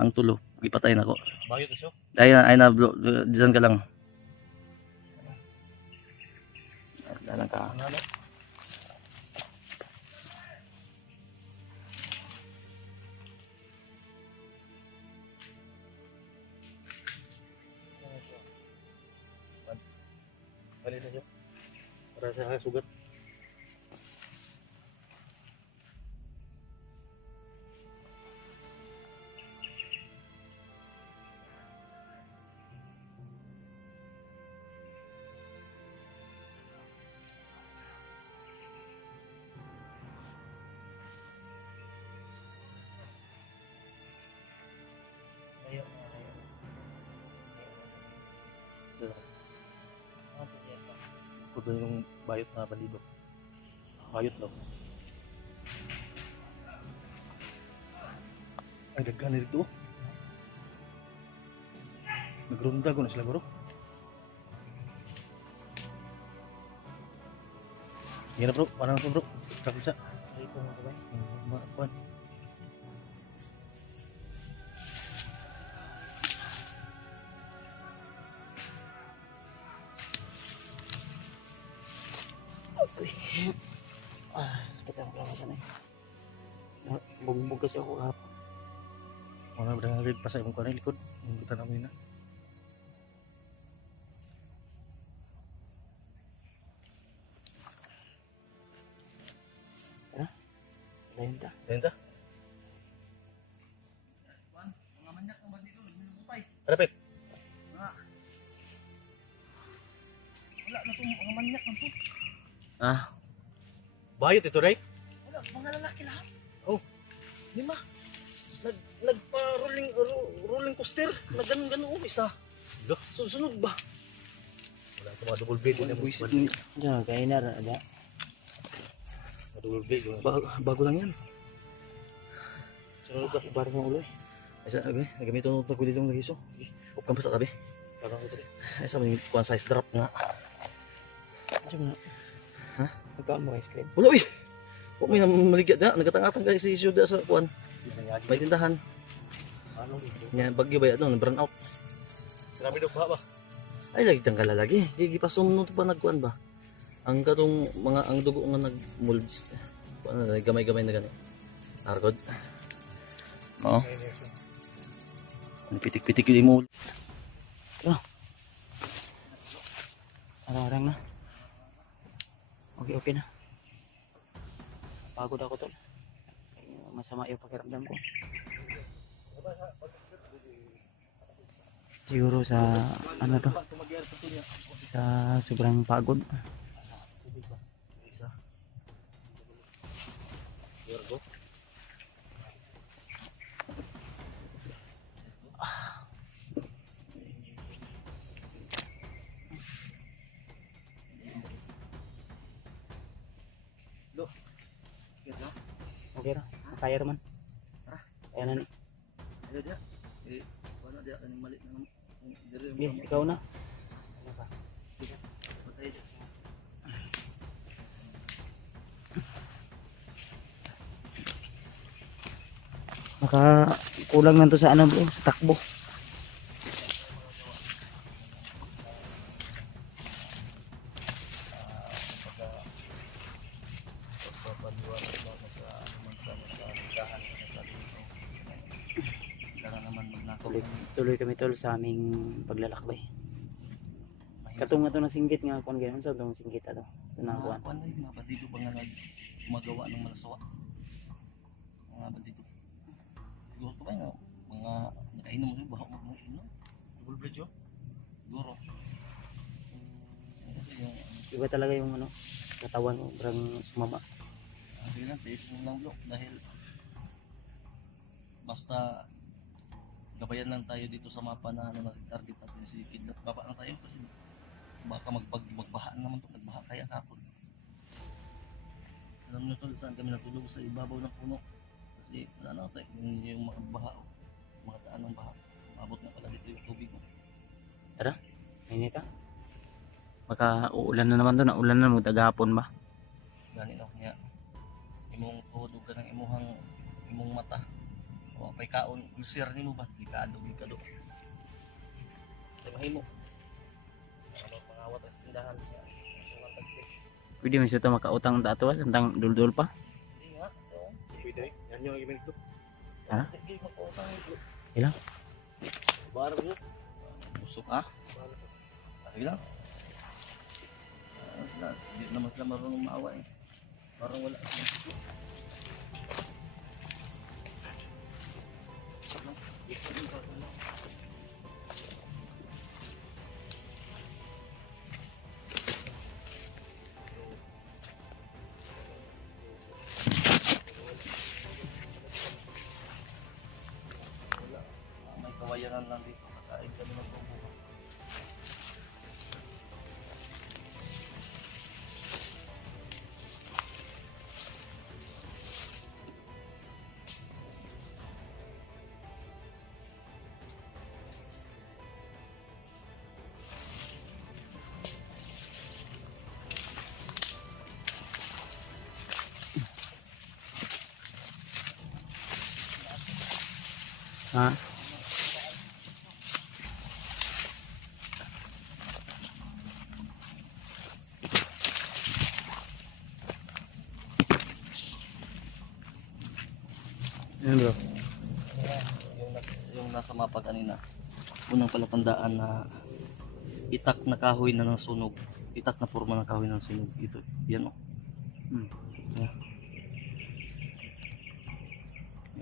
Ang tulo, Ipatay na ko. Bayot na siya. Ay na bro, diyan ka lang. Dalan ka. Ano? Balik na siya. Para sa sugat. Puto yung bayot na balibot. Bayot daw. Ay, daghan na dito. Nagrunda ko na sila bro. Yan na bro, parang na to bro. Kakisa. Ay, kung masabay. Kuhan. Sakit ang kawasan eh. Bugbog kasi ako kahapon. Mga berangagid pa sa imong kanil likod. Yung kita namin na. Lain ta. Yan ta. Rapit. Wala na itong mga manyak na ito. Ah, Bayot ito, right? wala mga lalaki lahat. Oh. Lima. Nagpa-rolling rolling coaster. Nagganon-ganon isa. Lo. Sunod ba? Wala ito mga double blade. Wala buisit. Diyan, kaya na ada. double blade. Bago lang yan. Sunod ako barang ng ulo eh. Ay sa abi, nagamit ko ng dito ng nagiso. Upkan pa sa tabi. Parang ito rin. Ay sa mga kuan size drop nga. Diyan na. Ha? Magkaan mo ice cream. Wala uy. Huwag may maligyan na. Nagatangatang kayo sa isyo da sa kuan. May tindahan. Ano ito? Nga bagyo ba ito, burn out. Grabe daw ba ba? Ay lagi tang kalalagi. Gigi pa sumno pa nagkuan ba. Ang katong mga ang dugo nga nagmolds. Kuan na gamay-gamay na gani. Argod. Oo. Pitik-pitik yung mo. Arang-arang na. Okay na. Pagod ako tol. Masama yung pakiramdam ko. Siguro sa ano to? Sa sobrang pagod. Okay ra. Kaya raman. Kaya na ni. Ano dia? Wala dia ani mali na dire Okay, ikaw na. Maka kulang lang to sa ano bro, sa takbo. Tuloy kami tol sa aming paglalakbay. Katong nga to ng singgit nga kung gano'n sa itong singgit ato. Ito na kuhan. Kuan ay mga bandido ba nga gumagawa ng malasawa. Mga bandido. Siguro to ba nga mga nakainom mo baho mo inom. Double blade yun? Siguro. Kasi yung Iba talaga yung ano, katawan mo, parang sumama. hindi lang taste mo lang bro dahil basta gabayan lang tayo dito sa mapa na ano nag-target natin si Kidnap. Baba lang tayo kasi baka magbaha naman to, nagbaha kaya kapon. Alam nyo tol, saan kami natulog sa ibabaw ng puno kasi wala na tayo yung mga baha, mga daan ng baha. Mabot na pala dito yung tubig. Mainit ha? Baka uulan na naman doon, ulan na mo, tagahapon ba? Gani no, niya imong tuhod ug kanang imong mata. O Napay kaon, ulcer ni mo ba? Likado. Ay mahimo. Ano pangawat ang tindahan. Sungan tagpi. Pwede mo siya ito makautang ang dato, sandang dul-dul pa. Hindi nga. Oo. Pwede. Yan yung ibig ko. Ha? Hindi magpautang ito. Ilang? Barang mo. Busok ha? Lagi lang. Hindi naman sila marunong maawa eh. Parang wala. May kawayanan lang dito. Kakain kami ng tubo. Ha? Yan bro. Yung nasa mapa kanina, unang palatandaan na itak na kahoy na ng sunog, itak na forma ng kahoy ng sunog. Ito, yan o.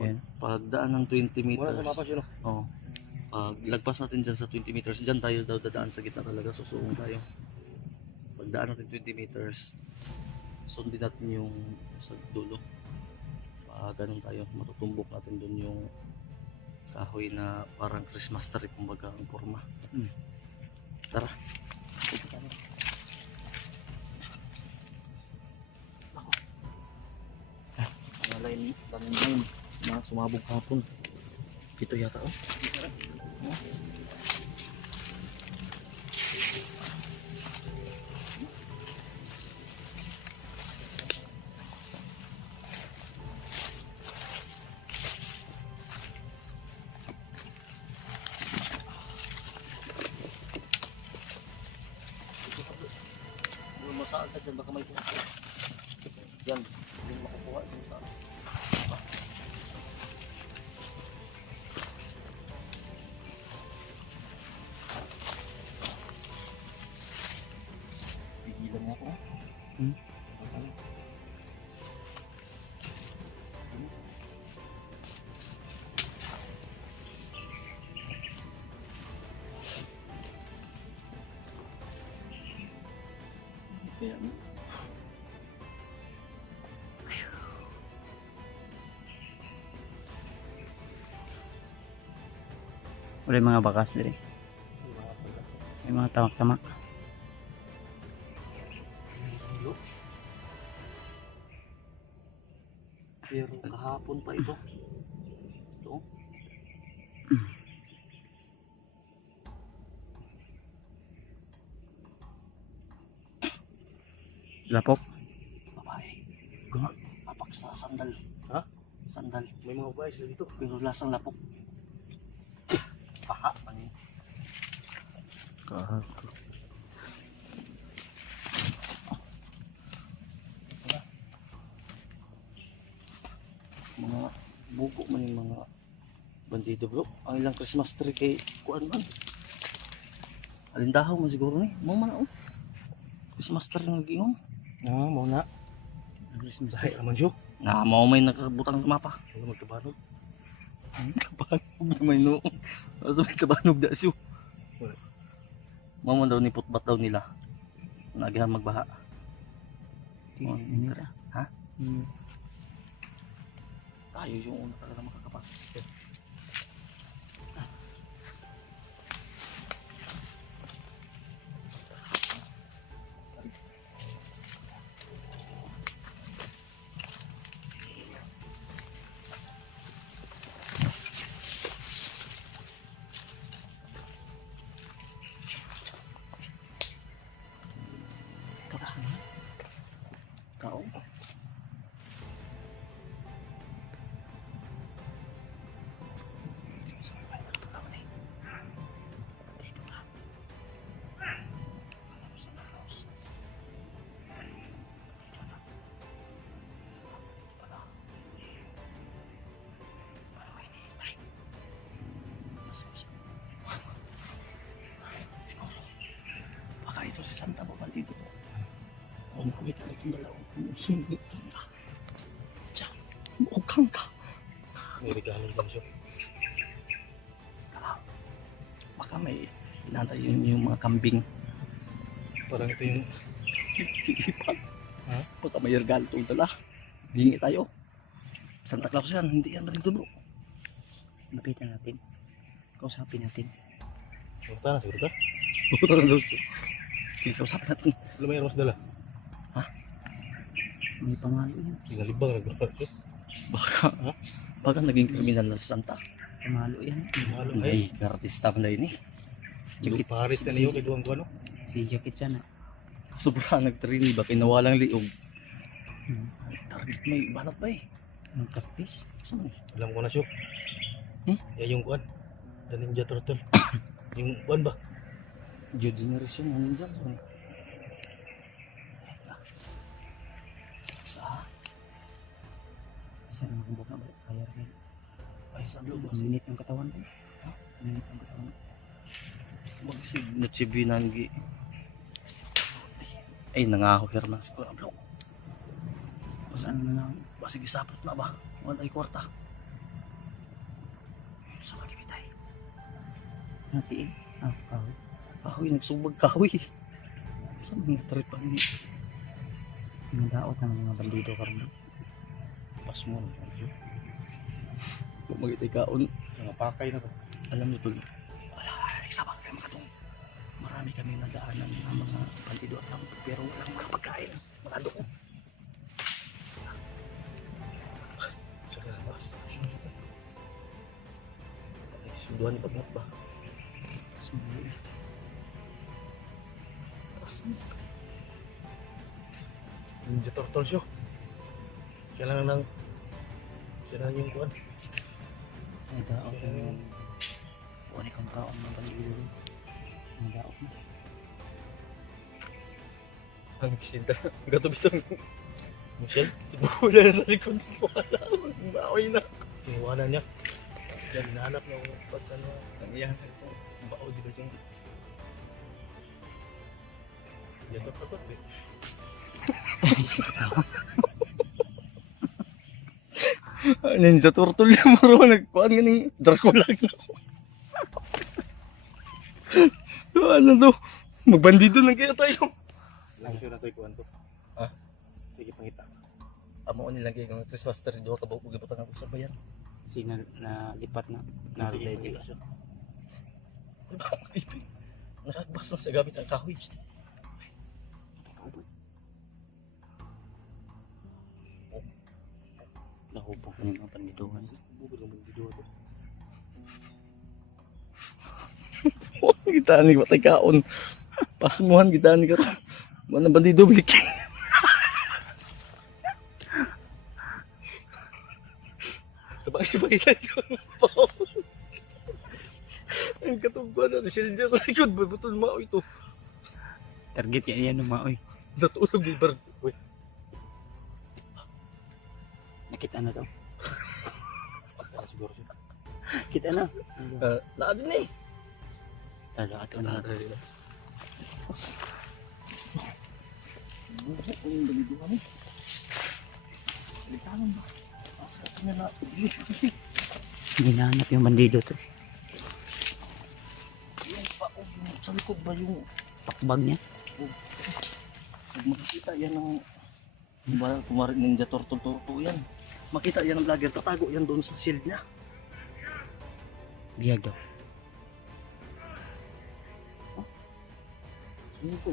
Yan. Pagdaan ng 20 meters. Wala sa mapa siya no? Oo. Pag lagpas natin dyan sa 20 meters, dyan tayo daw dadaan sa gitna talaga, susuong tayo. Pagdaan natin 20 meters, sundin natin yung sa dulo. Ganun tayo, matutumbok natin dun yung kahoy na parang Christmas tree kumbaga ang forma. Tara. Ito tayo. Mga line na sumabog kahapon. Ito yata oh. Saan ka dyan, baka may pumasok. Yan, hindi makakuha dyan saan. Pigilan niya ako. Ayan. Wala yung mga bakas diri. May mga tamak-tamak. Pero kahapon pa ito. Ito. Lapok. Babae. Apak sa sandal. Ha? Sandal. May mga babae sila dito. Pero lasang lapok. Paha. Panin. Mga buko man yung mga bandido bro. Ang ilang Christmas tree kay kuan man. Alindahaw man siguro ni. Mo man oh. Christmas tree ng giingom. Ah, mo na. Dahil naman siyo. Na mo may nakabutang sa mapa. Wala magkabanog. Kabanog may no. Asa may kabanog da siyo. Wala. Mo daw ni putbat daw nila. Nagihan magbaha. Inira. Ha? Tayo yung una talaga makakapasok. Tapos na. Tao. Diyan, mukhang ka. May regalo din siya. Baka may inantay yung mga kambing. Parang ito yung Ipan. Ha? Baka may regalo itong dala. Hingi tayo. Santa Claus yan, hindi yan rin tulo. Lapitan natin. Kausapin natin. Punta na, siguro ka? Puta na daw siya. Sige, kausapin natin. Wala may armas dala. May pamalo yan. Sinalibang nagbawa siya. Baka, baka naging kriminal na si Santa. Pamalo yan. Malo ay. Ay, kartista mo na yun eh. Jacket. Parit na niyo kay Duang ko ano? Si jacket sana. Sobra nagtrini ba, kinawalang liog. Hmm. Target may banat ba eh. Anong practice? Saan eh? Alam ko na siya. Yung kuan. The Ninja Turtle. Yung kuan ba? Jud generation namin dyan. Saan eh? Sa, Saan ang buka ba? Kaya rin. ay sa loob ba? Minit ang katawan ko. Minit ang katawan. Magsig na chibinan gi. Ay, nangako kaya na si Kuya Blo. Saan na lang? Basig isapot na ba? Wala ay kwarta. Sa magibitay. Natiin. Ah, kahoy. Kahoy, nagsubag kahoy. Saan mga tripan ni? Mga daot ng mga bandido karon. Pas mo. Kung magitay kaon, Mga pakay na ba? alam niyo tuloy. Wala, sabang kayo makatong. Marami kami nadaanan ng mga bandido at tampo, pero walang mga pagkain. Mga doon. Sa labas. Ay, sunduan ni Bagnat ba? Mas mali. Tapos mo. Ninja Turtle siya. Siya lang yung kuan. Ay daot ng wala kang kaon ng bandido. Mga daot na. Ang sinta. Gato bitong. Michelle, tibuhula na sa likod. Wala. Baoy na. Tinuwanan niya. Yan, hinahanap ng pagkano. Ang iyan ito. Bao, di ba yung Yan to pagkot eh. Ay, sige tao. Ninja Turtle yung maro nagkuhan nga ng Dracula na. Ano to? Magbandido lang kaya tayo. Lagi siya na ito ikuan to. Ah? Sige, pangita. Amo nilang kaya ng Christmas tree doon kabaw ko gipatan ako sa bayan. Signal na lipat na. Na Sige, ready. pangita siya. Diba? Nakagbas mo sa gamit ang kahoy. Nahubog na yung mga bandiduhan. Bukod ng video to. Kita ni batay kaon. Pasmuhan kita ni karon. Mana bandido balik. Sabang ipakita ko. Ang katungkuan na si Silvia sa likod. Butol mao ito. Target yan yan maoy. Natulog yung bird. Uy, Nakita na to. siguro siya. Kita na. Naa din eh. Talo ato na. Bukan yung bandido kami. Salitanan ba? Asa ka na na. Ginanap yung bandido to. Yung paog yung sa likod ba yung Takbag niya. pag makikita yan ng kumarin Ninja Turtle yan. Makita yan ng vlogger, tatago yan doon sa shield niya. Biyag daw. Ano ko?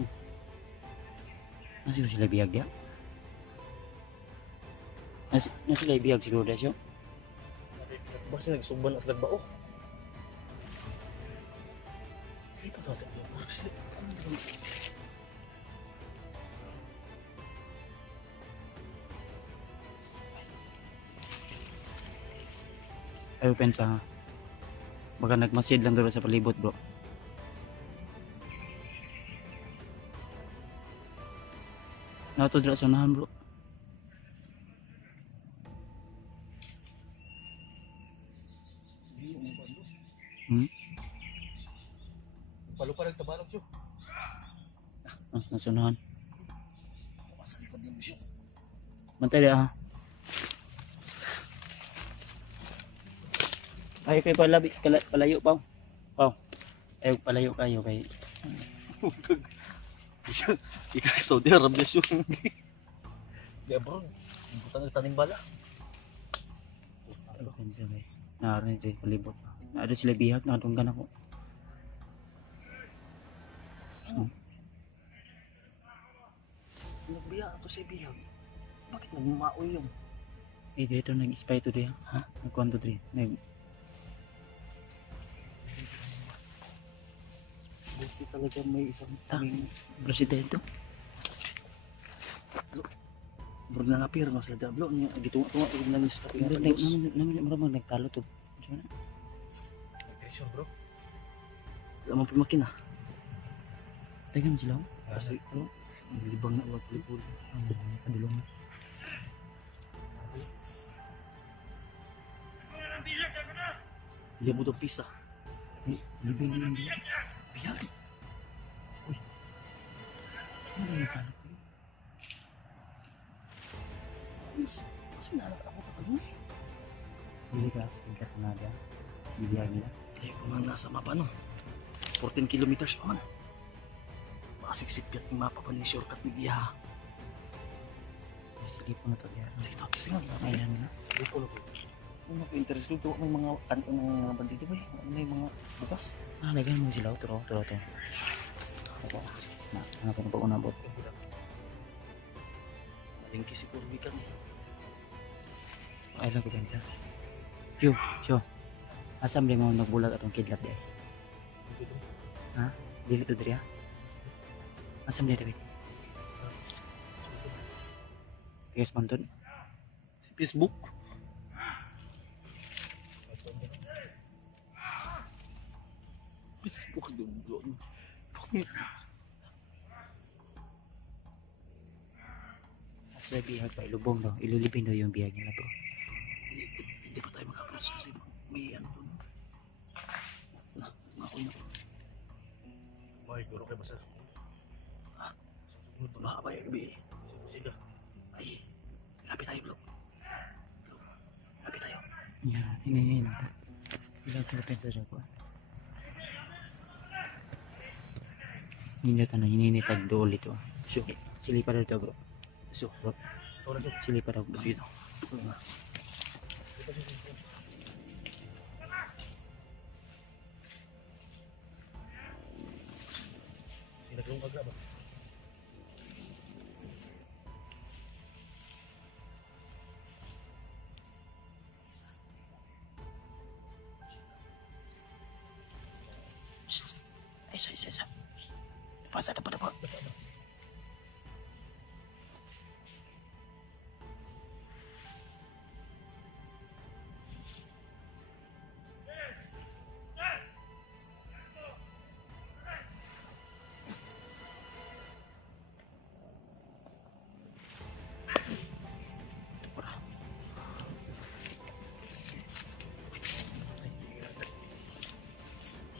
Nasi ko sila biyag ya? Nasi sila biyag siguro dahil siya? Basta nagsuban na sa nagbao. Hindi pa natin. Ay pensa baka nagmasid lang doon sa palibot bro. Nato dira sa unahan bro. Palo pa nagtabalog siya. Ah, nasa unahan. Sa likod niya mo siya. Mantay ha. Ay kay palayo pa. Pao. Ay palayo kayo kay Ikaw Saudi Arabia yung. Ya bro, butang tanim bala. naroon dito palibot. Naroon sila bihag, natunggan ako. Nagbiya ato si bihag. Bakit nagmaoy yung? Eh dito nag-spy to diya. Ha? Nagkuhan to diya. Buti talaga may isang taming Presidente. bro na napir mas sa dablo niya gitunga-tunga ug nangis ka Pero naman nagtalo to. Pressure bro. lamang pimakina Tagan sila. kasi libang na wag pulipul Kadulong na. iya buto pisa Libing na lang diya. bihag Ano yung talo to? kasi nalakabot ka dun Hindi ka sa tingkat na diya. Bibiyag nila. tayo pa man nasa mapa no 14 kilometers pa man masiksipyat ni mapa pa ni shortcut ni Giha Sige po na to diya. sige to sige nga Ayan na. di ko ano ko interest ko may mga kanto ng mga bandito ba may mga bukas Lagyan mo sila. Turo. Ako. Hanapin po ko na bot. malingki si Corby kan Ay lang ko din sa. Yo. Asam din mo nagbulag atong kidlat di. Ha? Dili to diri ha? Asam di David? Yes, mantun. Facebook Facebook doon Asla bihag pa ilubong daw. Ilulibing daw yung bihag nila bro. hindi pa tayo mag-approach kasi may ano doon na makoy na May guro kay basa. baka ba yung gabi Siga. ay lapit tayo bro lapit tayo Yan. Hinahin. Ilang ko pensa siya ko. Hinini tag do ulit oh. sure Sili pa daw to bro. sure Ora so. Sili pa daw. sige to Sinagrong kaga ba? Isa pasa dapat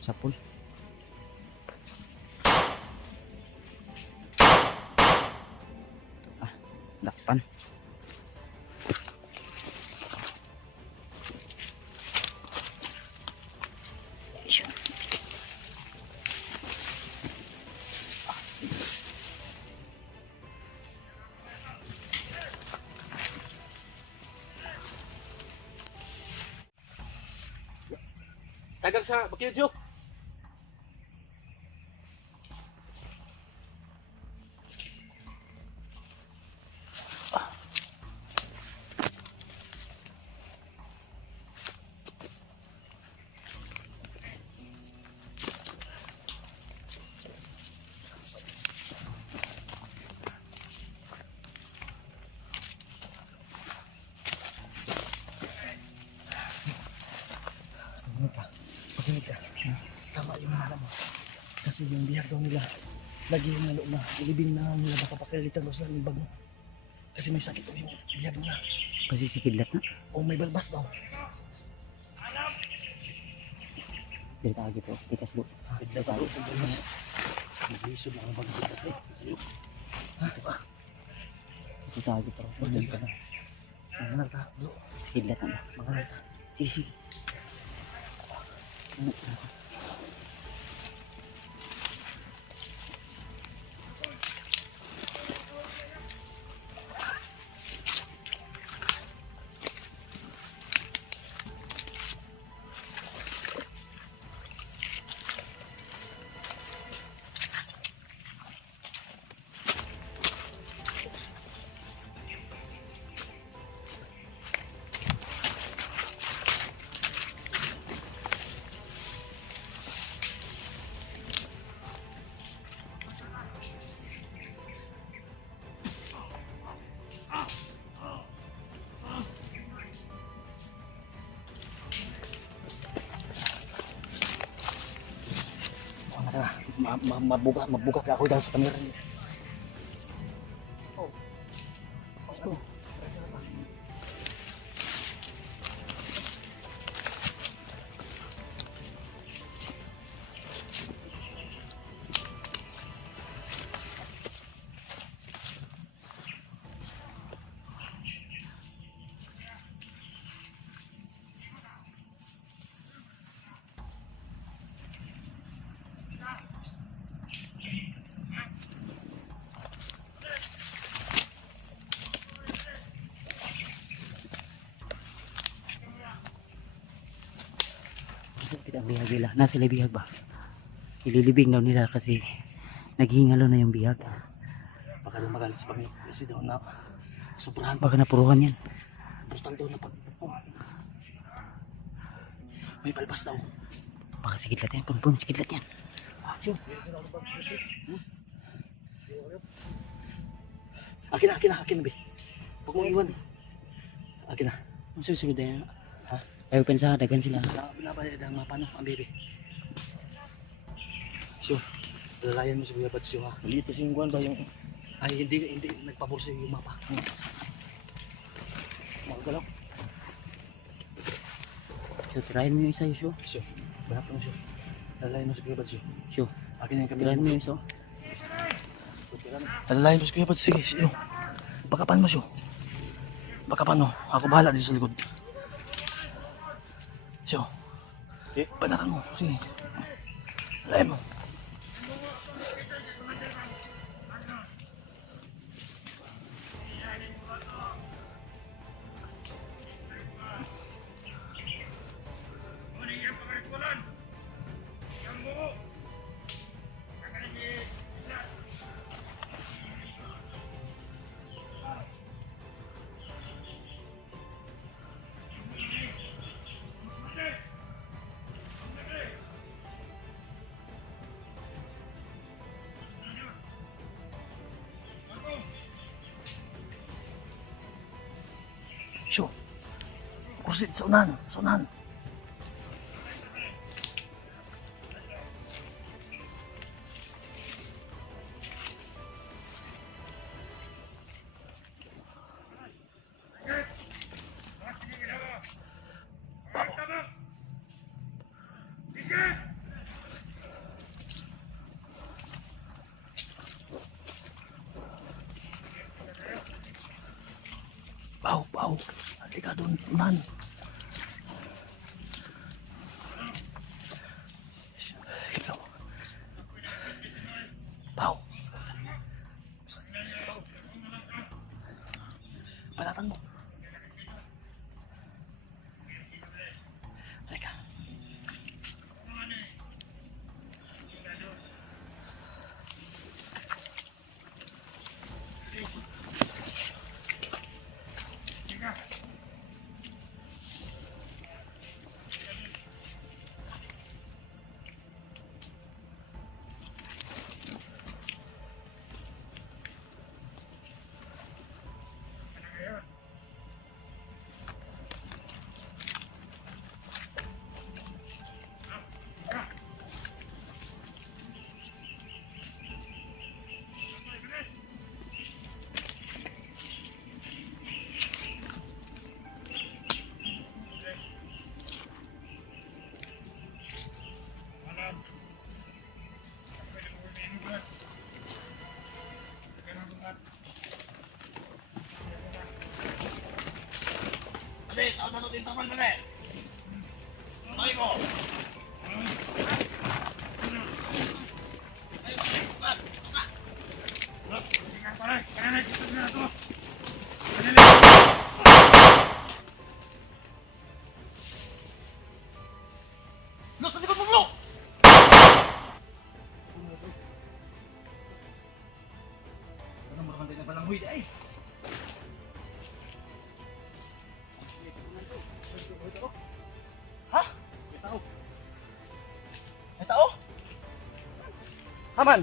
Sapul. Dakpan. Ayan. Tagag sa Bakiljo. Pakinig ka. Tama yung alam mo. Kasi yung bihag daw nila, lagi yung nalo na, ilibing na nila baka pakalitan daw sa libag mo. Kasi may sakit daw yung bihag nila. Kasi si kidlat na. O may balbas daw. Dito lagi po. Tikas bu. Bigla ba? Naglisod na ang bagay. Ayok. Ha? Ito ka. Itago pa. Hotel ka na. Mangal ta, bro. Sige, lahat na. Mangal ta. Sige, sige. Ano, Ano ka na? Mabugat ka ako dahil sa kamera niya. Oh. Let's go. Kasi kita ang bihag nila. Nasa sila bihag ba? Ililibing daw nila kasi naghihingalo na yung bihag. Baka daw magalit sa pamilya kasi daw na sobrahan Baka napuruhan yan. brutal daw na pagpupong. May palpas daw. Baka sigidlat yan. Punpun, sigidlat yan. Sure. Akin na, be. Huwag mong iwan. Akin na. Ang susunod na yan. Ayaw pensa, dagan sila. Binabayad ang mapa, no? Ang bebe. Sure. Lalayan mo sa Kuya Bads ha. Dito singguan ba yung... Ay, hindi nagpabor sa yung mapa. Magalaw. So, try mo yung isa yun, Syo. Sure. Banap mo sure. Lalayan mo sa Kuya Bads Syo. Akin na yung Try kamera mo mo. yung isa. Lalayan mo sa Kuya Bads. Sige, sige. Pagkapan mo, sure. Pagkapan mo. Ako bahala dito sa likod. Sure. Banatan mo. Sige. Lalayan mo. Sure. Kursit, sa unahan. Sa unahan. Bau. Halika doon, unahan. Bau. Banatan mo. Halika. Pade, tao na din tapan pade. Ay ko. Lo, sa likod mo, bro! Ano mo naman din na palang huy, ay? Ha? May tao. May tao? Haman!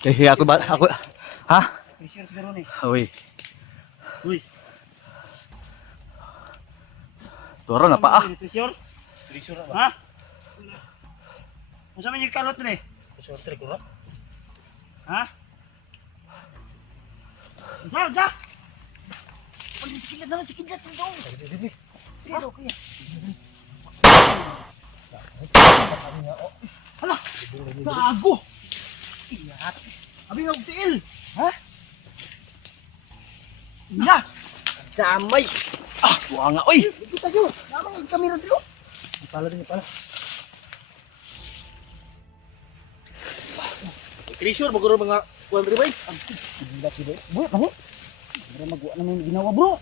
Ako ba? Ako... Ha? Pressure siguro ni. Uy. Uy. Toro na pa ah. Pressure? Pressure na Ha? Unsa man yung kalot ni? Pressure trick na. Ha? Unsa? Pag sikilad na sikilad ito. Pero kaya. Hala. Gago. Iyatis. Abi nga tiil. Ha? Ina. Damay. Ah, buha nga oy. Kita siyo. Namang yung kamera dito. Pala din pala. Pressure maguro mga kuan ri bay. Ang gila sila. Bro, kani? Bro, magawa naman yung ginawa, bro.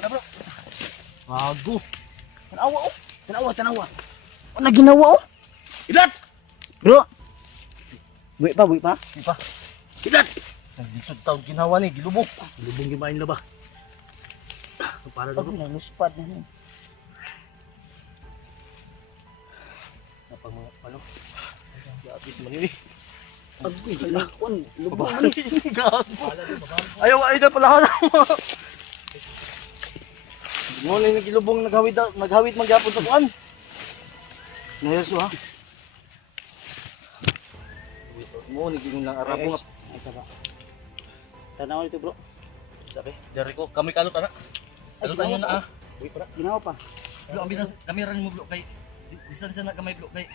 Wala bro. Gago. Tanawa, oh. Tanawa. Ano ginawa, oh? Ilat. Bro. Buwi pa. Ipa. Ilat. Naglisod taon ginawa ni gilubog. Gilubog gimain na ba? Para Pag daw. naluspad na nun. Napag mga palo. Abis man yun eh. Agoy, lakon. Lubog man. Ayaw ay na pala hala mo. Mo ni gilubong naghawid magyapon sa kuan. Nayeso ha. Mo ni gingon lang arabo nga. Ay, saba. Tanawa ito, bro. Sabi, dari ko kami kalot ana. Kalot anyo na ah. Uy, para. Ginawa pa. Blo ang binas kami ran mo blo kay distansya na gamay blo kay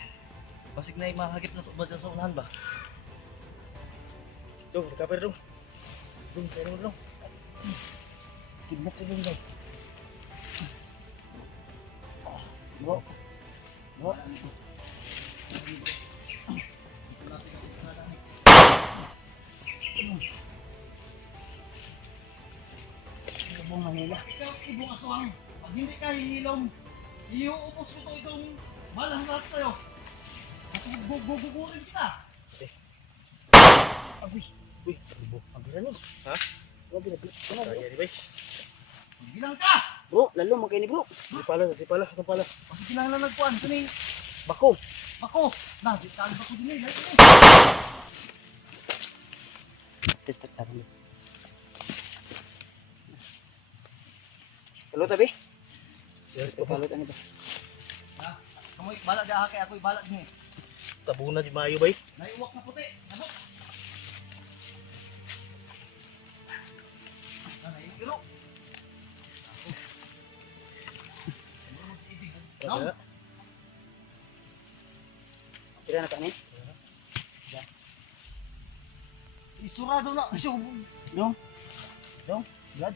basig na mahagip na to ba sa unahan ba. Dong, recover dong. Dong, tayo dong. Kidnap ito dun, bro. Bro. Lubong Manila. Ikaw ibong aswang. Pag hindi ka hihilom, iuupos ko to itong balang lahat sa'yo. Gugugurin kita. Agoy. Uy, lubong. Ang bila ni. Ha? Grabe na, bila. Kaya ni bay. Bilang ka! Bro, lalo magkaya ni bro. Di pala. Kasi kinahanglan nagkuhan. Ito ni Bako. Bako. Na, di tayo bako din eh. Testak tayo. Halo tabi? Yes, Kapalot ano ba? Ha? Kamoy, balat di kay ako'y balat din eh. Tabuna di maayo bay. Naiuwak na puti. Ano? Naiuwak. No? Kira na ka ni? Isurado na. Dong. Blood.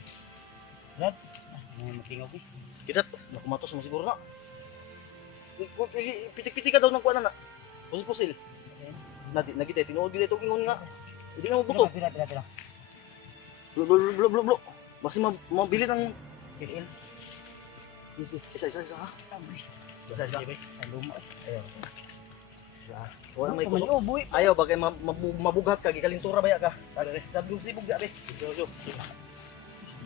May matingaw ko. Kidat, nakumatos mo siguro na. Pitik-pitik ka daw ng kuwanan na. Pusil-pusil. Nagitay, tinuod gila itong ingon nga. Hindi na mabuto. Pila. Blo. Basi mabili ng... Pilil. Isa ha. Isa. Ay, luma. Wala may Kuman, kusok. oh, buwi. Ayaw, bagay mabughat ka, gikalintura baya ka. Sabi sibog da be.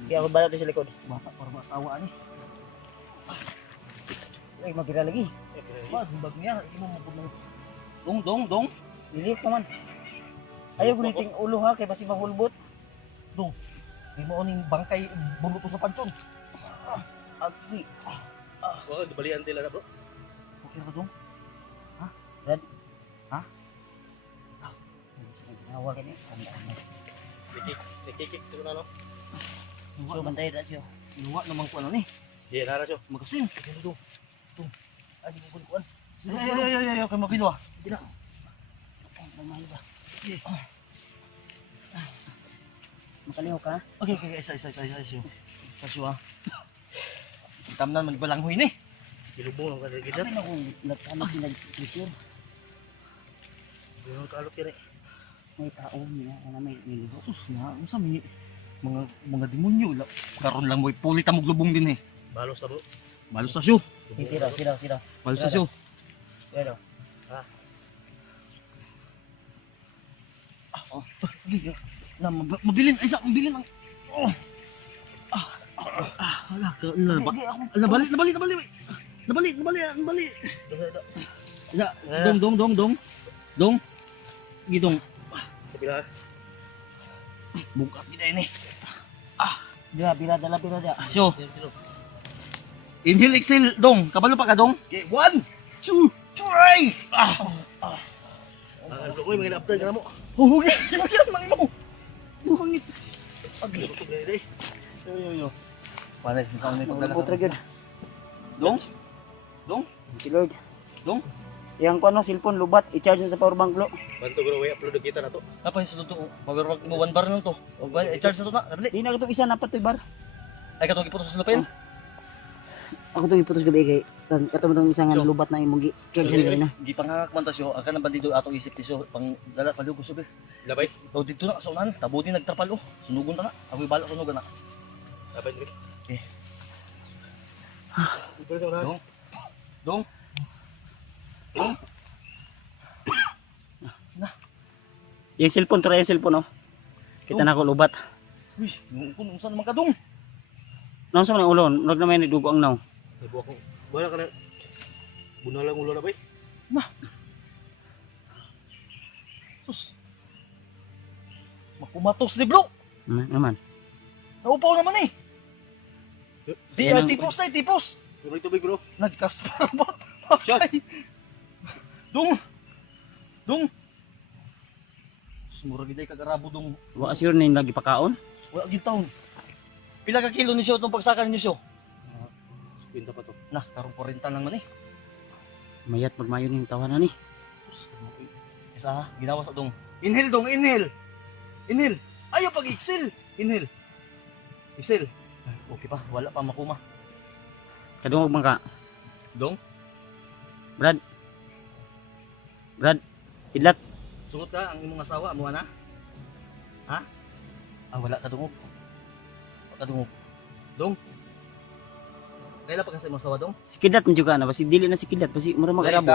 Kaya ako balat sa likod. Bata para masawa ni. Ay, magira lagi. Mas bag niya, imo mo dong. Dili ka man. Ayaw ko niting ulo ha, kaya basi mahulbot. Di mo ning bangkay buluto sa pansyon. Agri. Wag balian tila na bro. Okay ka dong? Ha? Red? Ha? Nawag ka ni. Kikik tulo na no. So, bantay na siya. Iwa naman ko ano ni. Di nara siyo. Magasin. Dong. Ay, di ko kuan. Ay, kay mabilo ah. Hindi na. Lumayo ba? Makaliw ka? Okay, isa. Sasyo ah. Tamnan man balanghoy ni. Ilubong ang kaligidat. Ano kung nagkano sinag-isir? Yung kalok kire. May tao niya na may niliho. Sus na, unsa mi mga demonyo la. Karon lang moy pulit amog lubong din eh. Balos na bro. Balos sa syo. Sira. Balos sa syo. Pero, Mabilin ang wala ka nabali. Ya, dong. Gidong. Kapila. Bukat gid ini. bila dala. Syo. Inhale exhale dong. Kabalo pa ka dong. Okay, 1, 2, 3. Ang ko mga naptan ka mo. Huhugi. Bagyan man mo. Buhangit. Agi ko gede. Yo. Panay, mukhang may pagdala. Putra gyud. Dong. Si Lord. Dong. Yang ko ano, cellphone lubat, i-charge na sa power bank lo. Bantu ko way upload kita na to. Apa sa to? Power bank mo 1 bar lang to. O ba i-charge sa to na. Dali. Di na ko isa na pa toy bar. Ay katong iputos sa lupin. Ako tong iputos gabi kay katong tong isang So, lubat na imong charge na. Di pangangak man ta siyo. Ang kanang bandido ato isip ti siyo pang dala palugo siyo. Labay. O dito na sa unahan, tabo din nagtrapal oh. Sunugon ta na. Ako'y bala sunugan na. Labay dire. Eh. Ito na. Dong. Yung cellphone, try yung cellphone oh. Kita na ko lubat. Uy, yung kun unsa naman ka dong? Naon sa man ang ulo, wag na may dugo ang naw. Ibu ako. Wala ka na. Bunalang ulo na bay. Sus. Makumatos ni bro. Naman. Naupaw naman eh. Di Yan ang- tipos. Tubig tubig bro. Nagkaspar ba? Ay. Dong. Mura giday kagarabo dong. Wa sure ni lagi pakaon. Wala gid taon. Pila ka kilo ni siyo tong pagsakan niyo siyo? Pinta pa to. Nah, karong 40 lang man eh. Mayat magmayo ning tawanan ni. Isa ha, ginawa sa dong. Inhale dong, inhale. Ayaw pag exhale. Inhale. Exhale. Okay pa, wala pa makuma. Kadungog man ka. Dong, Brad, idlat. sugot ka ang imong asawa mo ana? Ha? Wala ka dungog. Dong. Kaila pa kasi imong asawa dong? Si Kidlat man juga na basi dili na si Kidlat basi mura magarabo.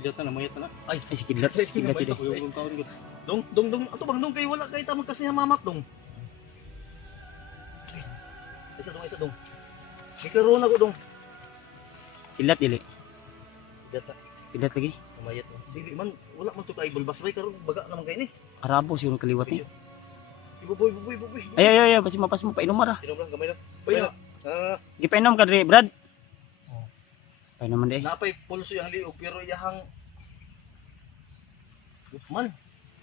Ilat na mayat na. Ay si Kidlat jud. Yung taon ko. Dong. Ato bang dong kay wala kay tamang kasi mamat dong. Isa dong. Ikaroon ako dong. Kidlat dili. Ilat na. Kidlat lagi. Mayat na. Dili man wala man to kay bulbas bay karon baga naman kay ni. Arabo siguro kaliwat ni. Ibuboy. Ay basi mapas mo painom ra. Inom lang gamay lang. Bay na. Gipainom ka diri, Brad. Oh. Painom man di. Napay pulso yang liog pero iyahang man.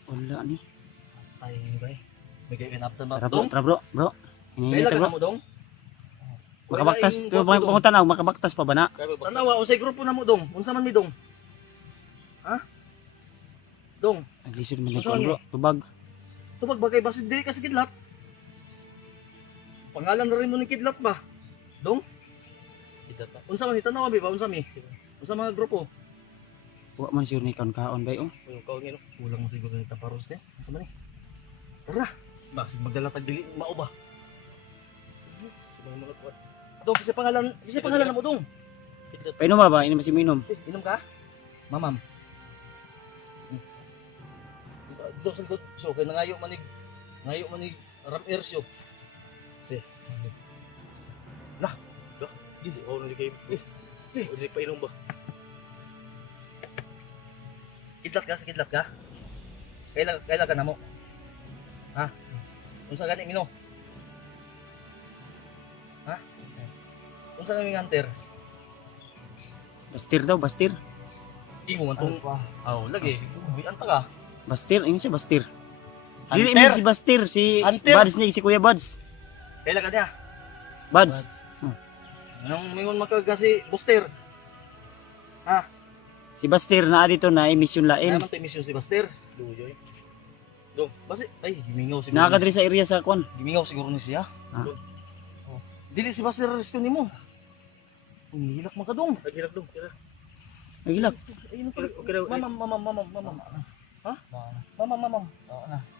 Wala ni. Ay bay. Bigay ka naptan ba? Tara Dong. bro. Ini Kailan bro. ka mo dong? Makabaktas, Wala pero yung grupo, pangutan na makabaktas pa ba na? Tanawa unsay grupo na mo dong? Unsa man mi dong? Ha? Dong, Naglisod man Ano ni bro. Tubag. tubag bagay basid dili kasi kidlat. Pangalan na rin mo ni kidlat ba? Dong, Ilat na. unsa man ni tanawa ba unsa mi? Unsa mga grupo? Wa man siguro ni kaon-kaon bay oh. Yung kaon ngino. Kulang mo siguro ni taparos ni. Unsa man ni? Tara. Bakit magdala tag dili mao ba? Mga kuwan. Dong, kasi pangalan na mo dong. Ilat. Painom ba? Ini masih minum. Inom ka? Mamam. Dong sa so kay nangayo manig ram air show. Dili ako nali kay. Dili pa inom ba? Kidlat ka? Kailan ka na mo? Ha? Unsa gani mino? Ha? Unsa kami hunter? Bastir daw, bastir. Imo man tong lagi. Buyan ta ka. Bastir, ini siya bastir. Dili Hunter. mi si Bastir, si Hunter. Buds ni si Kuya Buds. Kailan ka niya? Buds. Anong mingon maka kasi booster? Ha? Si Baster na dito na emission lain. Naman tayo mission si Baster. Duyoy. Dong, basi ay gimingaw siguro. Nakakadiri sa area sa kwan. Gimingaw siguro ni siya. Ah. Oh. Dili si Baster rescue nimo. Hilak man ka dong. Naghilak dong. Tira. Nagilak. Ayun pa. Okay daw. Mamam. Ha?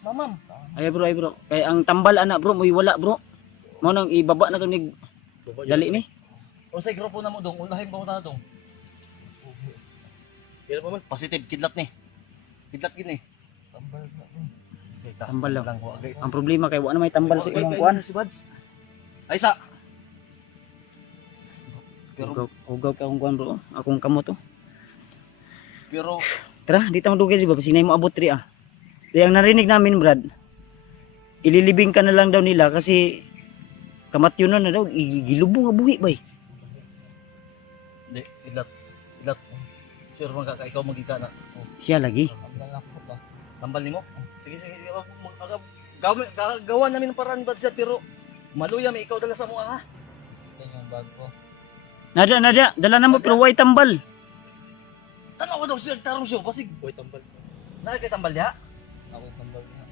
Mamam. Ay bro. Kay ang tambal ana bro, muy wala bro. Mo nang ibaba na to ni Baba dali ni. Unsay grupo na mo dong? Unahin ba mo ta dong? Kira pa man. Positive kidlat ni. Kidlat gini. Tambal lang. Lang wa gay. Ang problema kay wa na may tambal sa imong kwan. Si Bads. Ay sa. Pero Ugaw ka akong kwan bro. Akong kamot to. pero Tara, dito mo dugay di ba? Kasi na mo abot ri ah. Di ang narinig namin Brad. Ililibing ka na lang daw nila kasi kamatyon na daw gilubong nga buhi bay. di kidlat. Sure man ka ikaw magika na. Oh. Siya lagi. Tambal nimo. Sige. Gawa namin ng paraan ba siya pero maluya may ikaw dala sa mo ha. Yung bag ko. Nada, dala na mo pero way tambal. Tanaw daw siya tarong siya basig. Boy tambal. Na kay tambal ya. Ako tambal niya.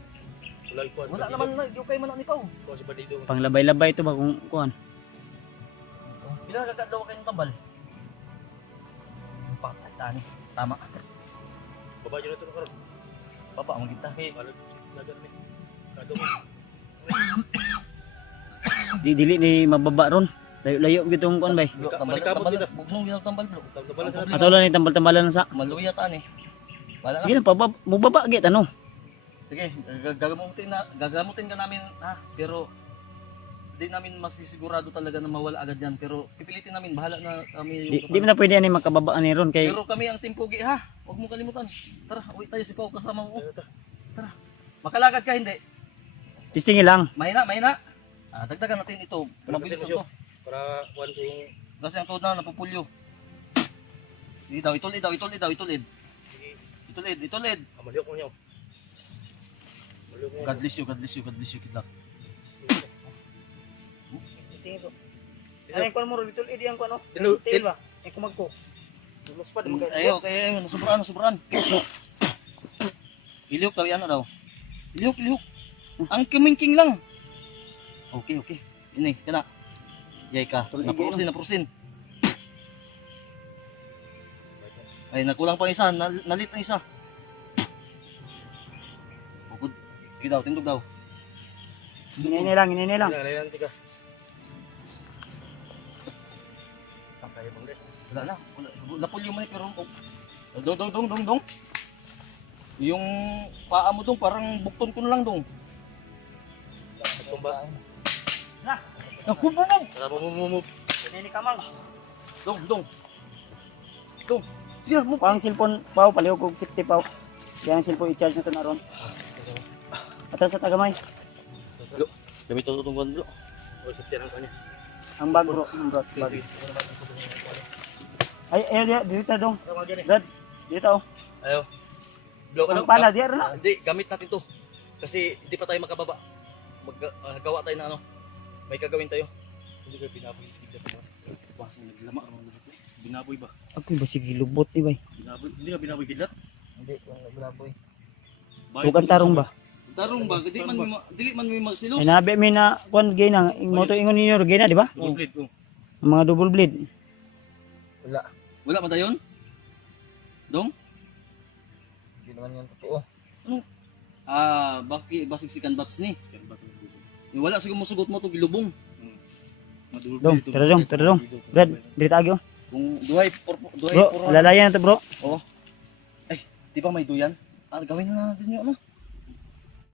Wala ikuan. Wala naman na yung kay man ni Pao. Ko si Bandido. Panglabay-labay to ba kung kuan. Bila gagadaw kay tambal. Patay tani. Tama. Baba jud na to karon. Baba ang kita. Balot nagan ni. Kado mo. Di dili ni mababa ron. Layo-layo gitong kuan bay. Tambal kita. Bugsong ginaw tambal bro. Tambal na. Ato lang ni tambal-tambalan sa. Maluya tani. Wala na. Sige na mubaba git ano. Sige, gagamutin ka namin ha, pero di namin masisigurado talaga na mawala agad yan, pero pipilitin namin, bahala na kami Di mo na pwede ani makababaan ni ron kay pero kami ang team Pugi ha, huwag mo kalimutan. Tara, uwi tayo si Pao kasama mo. Tara, makalagad ka hindi? testing lang. Mahina. Dagdagan natin ito, mabilis na to. Para kuan ko yung Kasi ang tuhod na napupulyo. Hindi daw, itulid. Itulid. amalyok mo niyo. Malyok mo. God bless you, kidlat. Ay kuan mo ron itul ang kuan no. Til ba? Ay kumagko. Lulos pa Ayo, okay, nasuburan. Iliyok daw yan na daw. Iliyok. Ang kumingking lang. Okay. Ini, kana. Yay ka. Napurusin. Ay, nakulang pa isa. Nalit na isa. Bukod. Tindog daw. Inini lang. Kailangan tiga. Takay bang deh. Wala na. Napulyo mo ni pero dong. Yung paa mo dong parang bukton ko na lang dong. Tumba. Naku mo mo. Tara mo. Inini kamang. Dong. Sige mo. Pang cellphone pao palihog og safety pao. Yang cellphone i-charge na to na ron. Atas sa tagamay. Gamit ito itong kuwan bro. O sa tiyan kanya. Ang bag bro, bag. Ay, dito dong. Brad, dito oh. Ayo. Bro, Ang pala diya na. Hindi, gamit natin to. Kasi hindi pa tayo makababa. Gawa tayo na ano. May gagawin tayo. Hindi ka binaboy tiga pa. Basta naglama naman dito. Binaboy ba? Ako ba sige lubot di bay. Binaboy. Hindi ka binaboy kidlat. Hindi, naglaboy. Tukan tarong ba? Tarong ba? Dili man may magsilos. Ay nabi mi na kon gay na moto ingon ninyo gay na di ba? Double blade. Ang mga double blade. Wala man tayon? Dong? Hindi naman yan totoo. Basig sikan bats ni. Wala siguro musugot mo to gilubong. Dong, tara dong. Brad, dito agyo. Kung duhay Bro, lalayan na to bro. Di ba may duyan? Gawin na natin yun ano?